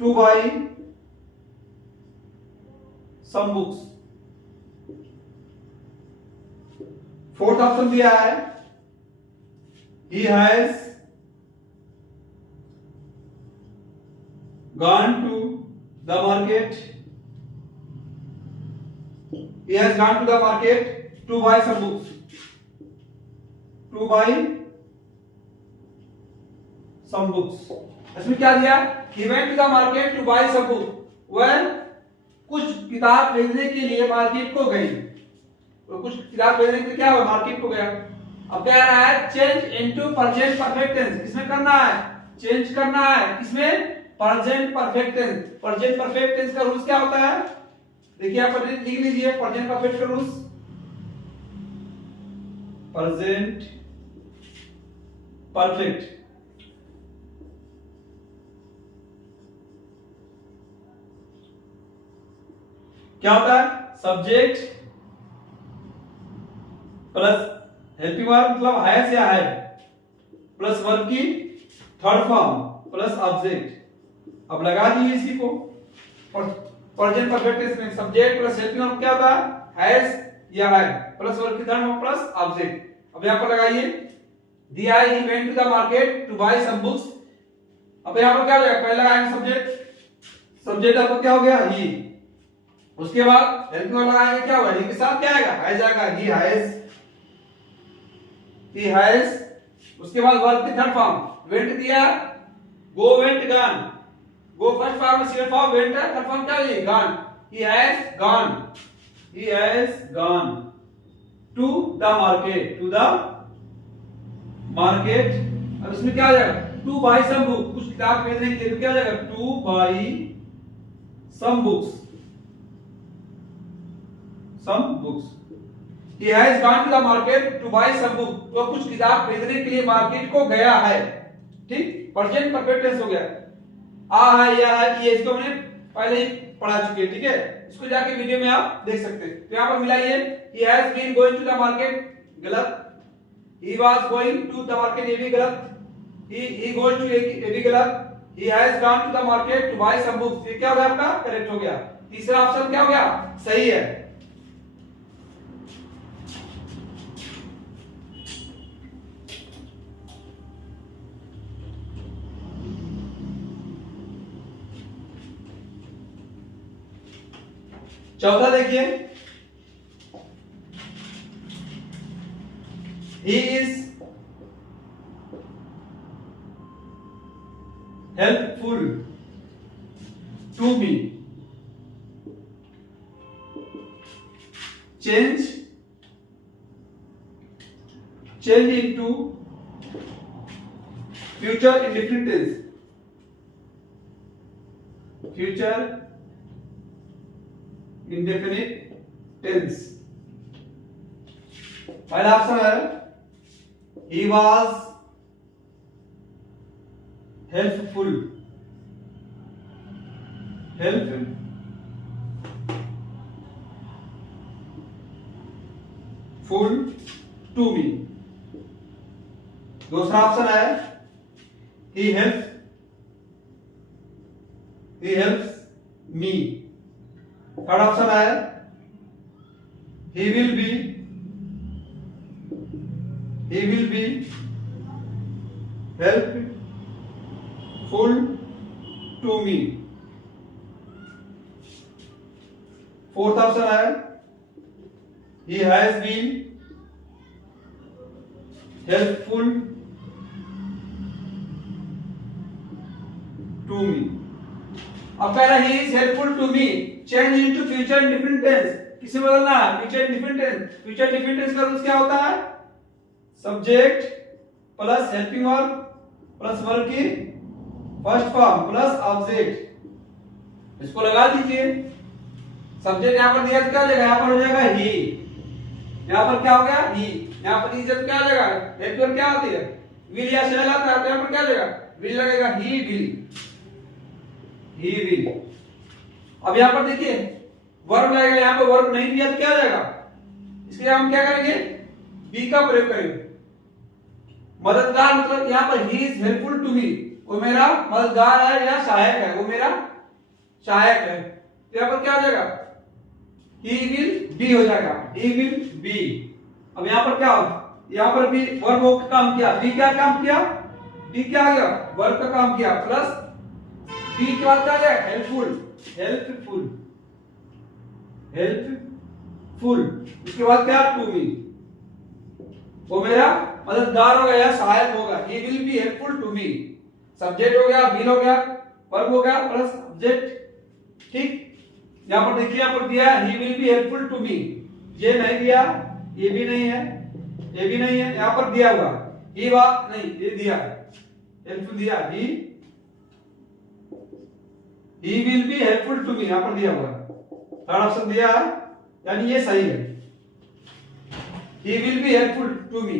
to buy some books। Fourth option दिया है he has gone to the market to buy some books, इसमें क्या दिया, he went to the market to buy some books, वह कुछ किताब खरीदने के लिए मार्केट को गई, और कुछ किताब खरीदने के लिए क्या हुआ मार्केट को गया। अब क्या रहा है change into present perfect tense, किसमें करना है चेंज करना है, किसमें present perfect tense. Present perfect tense का रूल्स क्या होता है, देखिए आप लिख लीजिए प्रेजेंट परफेक्ट का रूल्स, प्रेजेंट परफेक्ट क्या होता है, सब्जेक्ट प्लस हेल्पिंग वर्ब मतलब हैज या हैड प्लस वर्ब की थर्ड फॉर्म प्लस ऑब्जेक्ट। अब लगा दिए इसी को प्रेजेंट परफेक्ट टेंस में सब्जेक्ट प्लस हेल्पिंग वर्ब क्या होता है, हैज या है प्लस वर्ब की थर्ड फॉर्म प्लस ऑब्जेक्ट। अब यहां पर लगाइए, दिया he went to the market to buy some books. अब यहां पर क्या हो जाएगा, पहले लगाएंगे सब्जेक्ट, सब्जेक्ट आपका क्या हो गया ही, उसके बाद हेल्पिंग वर्ब लगाएंगे क्या होगा, ही के साथ क्या आएगा, हैज आएगा, ही हैज। उसके बाद वर्ब की थर्ड फॉर्म, वेंट दिया, go went gone, go first form में सिर्फ फॉर्म वेंट है, थर्ड फॉर्म क्या है, gone, he has gone to the market. अब इसमें क्या आ जाएगा, टू बाय सम बुक, कुछ किताब खरीदने के लिए, तो क्या आ जाएगा, to buy some books, He has gone to the market to buy some book, तो कुछ किताब खरीदने के लिए मार्केट को गया है। ठीक, प्रेजेंट परफेक्ट टेंस हो गया। आ है या है, ये इसको हमने पहले ही पढ़ा चुके हैं, ठीक है, इसको जाके वीडियो में आप देख सकते हैं। तो यहाँ पर मिलाइए, he has been going to the market, गलत, he was going to the market, ये भी गलत, he goes to, ये भी गलत, he has gone to the market to buy some books, ये क्या हो गया आपका, करेक्ट हो गया। तीसरा ऑप्शन क्या हो गया, सही है। चौथा देखिए, he is helpful to me, change into future indefinite tense, future indefinite tense। पहला ऑप्शन है, he was helpful to me। दूसरा ऑप्शन है, he helps me। Third option है, he will be helpful to me। Fourth option है, he has been helpful to me। अब कह रहा है, he is helpful to me, change into future indefinite tense, किसे बदलना है, future indefinite tense. Future indefinite tense का रूल क्या होता है, subject plus helping verb plus verb की फर्स्ट फॉर्म प्लस ऑब्जेक्ट। इसको लगा दीजिए, सब्जेक्ट यहां पर दिया तो क्या हो जाएगा, यहां पर हो जाएगा ही, यहां पर क्या हो गया, ही, यहां पर इज्जत क्या आ जाएगा, हेल्पिंग वर्ब क्या होती है, विल या शैल आता है, तो यहां पर क्या लगेगा, विल लगेगा, ही विल। अब यहां पर देखिए वर्ब लगेगा, यहां पर वर्ब नहीं दिया तो क्या आ जाएगा, इसके हम क्या करेंगे, बी का प्रयोग करेंगे। मददगार मतलब यहां पर he is helpful to me, वो मेरा मददगार है या सहायक है, वो मेरा सहायक है, तो यहां पर क्या आ जाएगा, ही विल बी हो जाएगा, ही विल बी। अब यहां पर क्या हो, यहां पर भी वर्ब का काम किया, बी क्या काम किया, बी क्या आ गया, वर्ब का काम किया, प्लस बी के बाद क्या आ जाएगा, हेल्पफुल, उसके बाद क्या, टू मी, वो मेरा मददगार होगा या सहायक होगा, he will be helpful to me। Subject हो गया, will हो गया, वर्ब हो गया प्लस ऑब्जेक्ट। ठीक, यहां पर देखिए, यहां पर दिया है he will be helpful to me, ये नहीं दिया, ये भी नहीं है, ये भी नहीं है, यहां पर दिया हुआ he was नहीं, ये दिया हेल्पफुल दिया, he will be helpful to me, यहां पर दिया हुआ थर्ड ऑप्शन दिया है, यानी ये सही है, he will be helpful to me,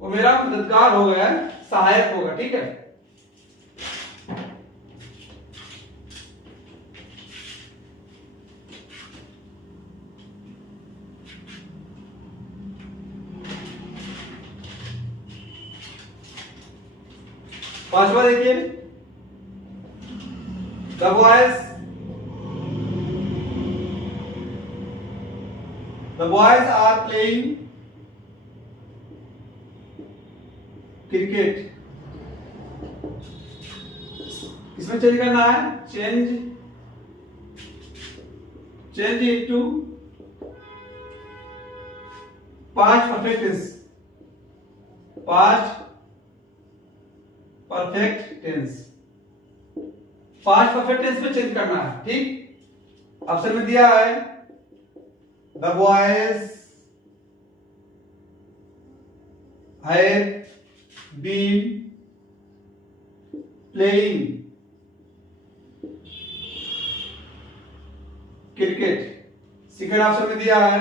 वो मेरा मददगार हो गया, सहायक होगा। ठीक है, पांचवा देखिए, the boys The boys are playing cricket. इसमें चेंज करना है, चेंज इनटू पांच परफेक्ट टेंस, पांच परफेक्ट टेंस में चेंज करना है। ठीक, ऑप्शन में दिया है the boys have been playing cricket. Second option में दिया है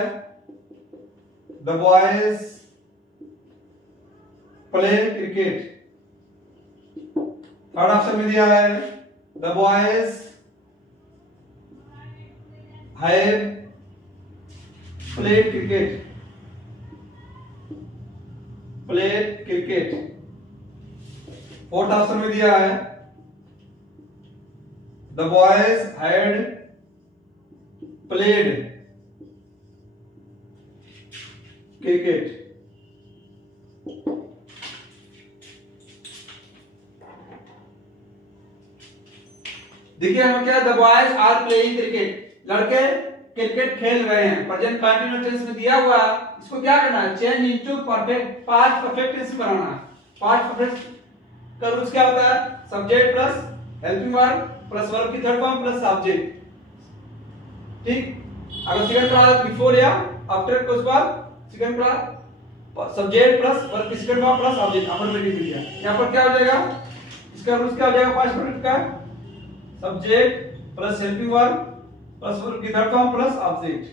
the boys play cricket. Third option में दिया है the boys have played cricket. Fourth option में दिया है the boys had played cricket. देखिए हम क्या, the boys are playing cricket, लड़के क्रिकेट खेल रहे हैं। प्रेजेंट कंटिन्यूअस टेंस में दिया हुआ, इसको क्या करना है, चेंज इनटू परफेक्ट, पांच परफेक्ट टेंस बनाना है। पांच परफेक्ट का रूल्स क्या होता है, subject plus helping verb plus verb की थर्ड फॉर्म प्लस ऑब्जेक्ट। ठीक, अगर सेकंड क्लास बिफोर या आफ्टर को, उसके बाद second class subject plus verb की सेकंड फॉर्म प्लस ऑब्जेक्ट अपर में लिख दिया। यहां पर क्या हो जाएगा, इसका रूल्स क्या हो जाएगा, पांच परफेक्ट का subject plus helping verb plus verb की third form plus object.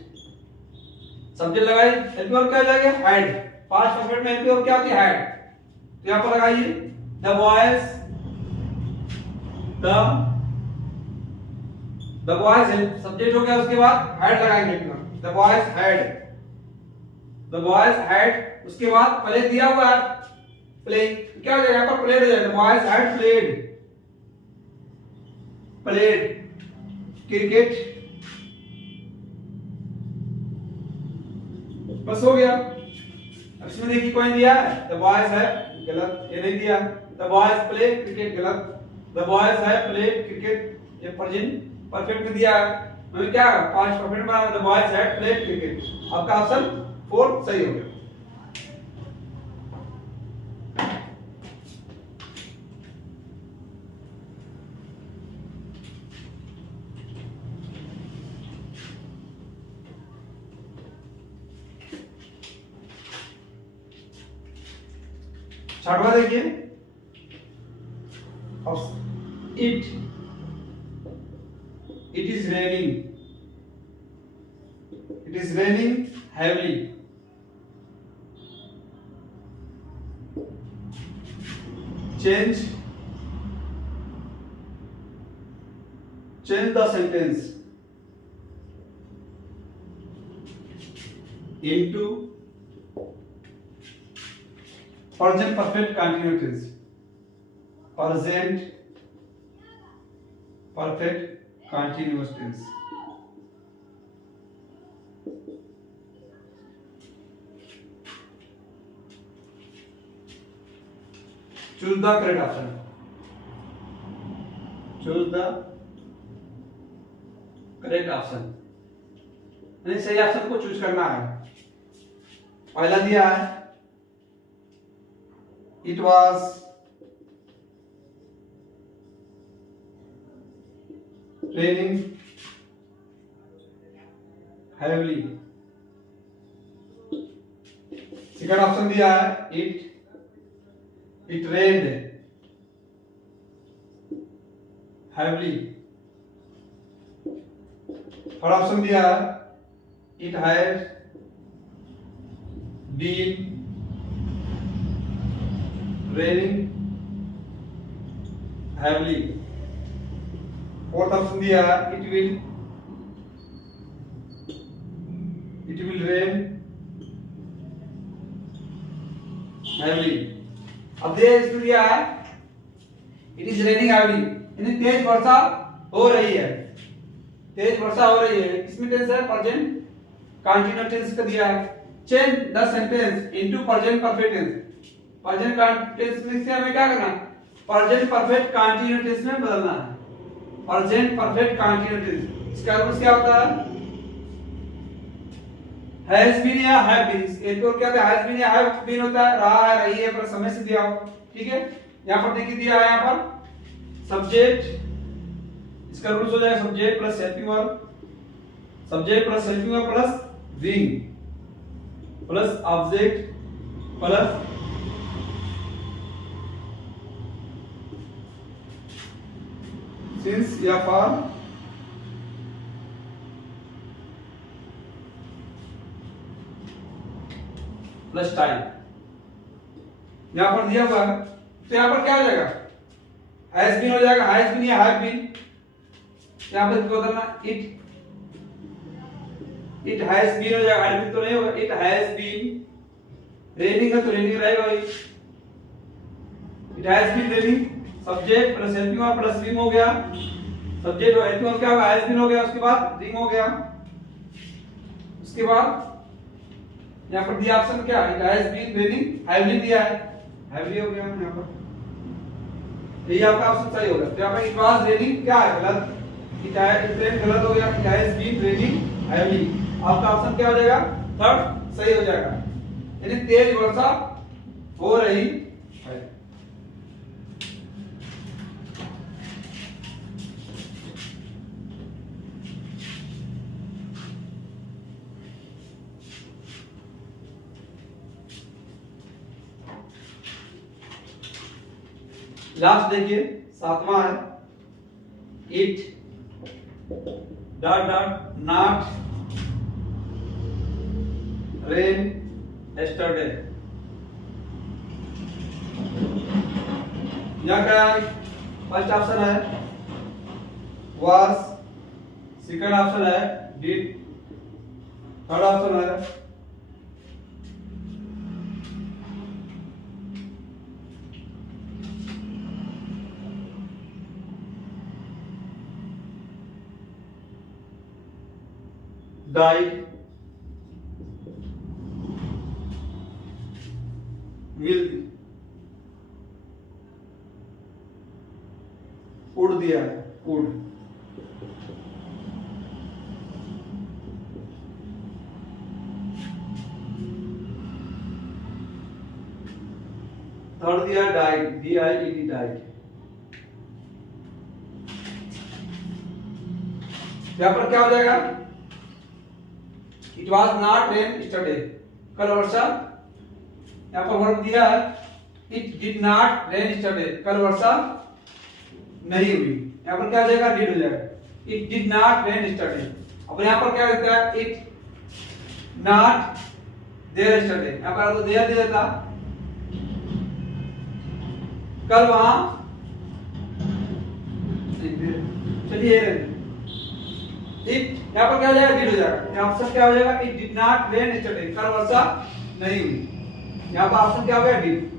Subject लगाइए, हेल्पिंग वर्ब क्या हो जाएगा, हैड। पांच परफेक्ट में हेल्पिंग वर्ब क्या होती है, हैड। तो यहां पर लगाइए the boys, the boys subject हो गया, उसके बाद हैड लगाएंगे helping verb, the boys had, उसके बाद पहले दिया हुआ है प्लेइंग, क्या हो जाएगा, यहां पर प्लेड हो जाएगा, the boys had played cricket, बस हो गया। अब इसमें देखिए कोई दिया है द बॉयज है, गलत, ये नहीं दिया। द बॉयज प्ले क्रिकेट, गलत। द बॉयज है प्ले क्रिकेट, ये प्रेजेंट परफेक्ट में दिया है, हमें क्या पांच perfect banana, the boys had played cricket. आपका ऑप्शन 4 सही हो गया। छठवां देखिए, it is raining heavily. Change the sentence into present perfect continuous tense. Present perfect continuous tense. Choose the correct option. Choose the correct option. यानी सही option को choose करना है। पहला दिया है it was raining heavily. Second option दिया है it rained heavily. Third option दिया है it has been raining heavily. Fourth option दिया है इट विल रेन heavily. अब इसमें दिया है इट इज रेनिंग heavily, यानी तेज वर्षा हो रही है। तेज वर्षा हो रही है, किसमें टेंस है, प्रेजेंट कंटीन्यूअस टेंस का दिया है। Change the sentence into present perfect tense. Present tense से हमें क्या करना है, प्रेजेंट परफेक्ट कंटीन्यूअस टेंस में बदलना है। प्रेजेंट परफेक्ट कंटीन्यूअस टेंस इसका रूल क्या होता है, हैज बीन या हैव बीन। एक तो क्या हैज बीन या हैव बीन होता है, रहा है, रही है, पर समय से दिया हो, ठीक है। यहां पर देखिए दिया है, यहां पर सब्जेक्ट, इसका रूल्स हो जाएगा subject plus helping verb, subject plus helping verb plus being plus object plus since या फॉर प्लस टाइम। यहां पर दिया हुआ है तो यहां पर क्या हो जाएगा, हैज बीन हो जाएगा, हैज बीन या हैव बीन। यहां पर बदलना इट हैज बीन हो जाएगा, हैव बीन तो नहीं होगा, इट हैज बीन। रेनिंग है तो रेनिंग रहेगा वही, it has been raining. Subject plus helping verb plus being हो गया, सब्जेक्ट और हेल्पिंग वर्ब क्या होगा, हैज बीन हो गया, उसके बाद बीइंग हो गया। उसके बाद यहां पर दिया ऑप्शन क्या, it has been raining, heavily दिया है, हैवली हो गया यहां पर, यही आपका ऑप्शन सही होगा। तो यहां पर इट वाज रेनिंग क्या है, गलत, इट हैज गलत हो गया, it has been raining heavily. आपका ऑप्शन क्या हो जाएगा, थर्ड सही हो जाएगा, यानी तेज वर्षा हो रही है। लास्ट देखिए सातवां है, it dot dot not rain yesterday. यहां क्या है, फर्स्ट ऑप्शन है वाज, सेकंड ऑप्शन है डिड, थर्ड ऑप्शन है died, will, उड़ दिया है, उड़। थर्ड दिया डाइड, DIED डाइड। यहां पर क्या हो जाएगा, it was not rain yesterday, कल वर्षा। यहां पर वर्ब दिया है it did not rain yesterday, कल वर्षा नहीं हुई। यहां पर क्या हो जाएगा, डिड हो जाएगा, it did not rain yesterday. अब यहां पर क्या देता है, इट नॉट देयर यस्टरडे, यहां पर तो देयर दे देता, कल वहां, चलिए इट, यहां पर क्या हो जाएगा, डिड हो जाएगा। यहां ऑप्शन क्या हो जाएगा, it did not rain yesterday, कल वर्षा नहीं हुई। यहां पर ऑप्शन क्या हो गया, डिड।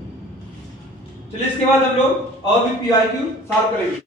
चलिए इसके बाद हम लोग और भी PYQ सॉल्व करेंगे।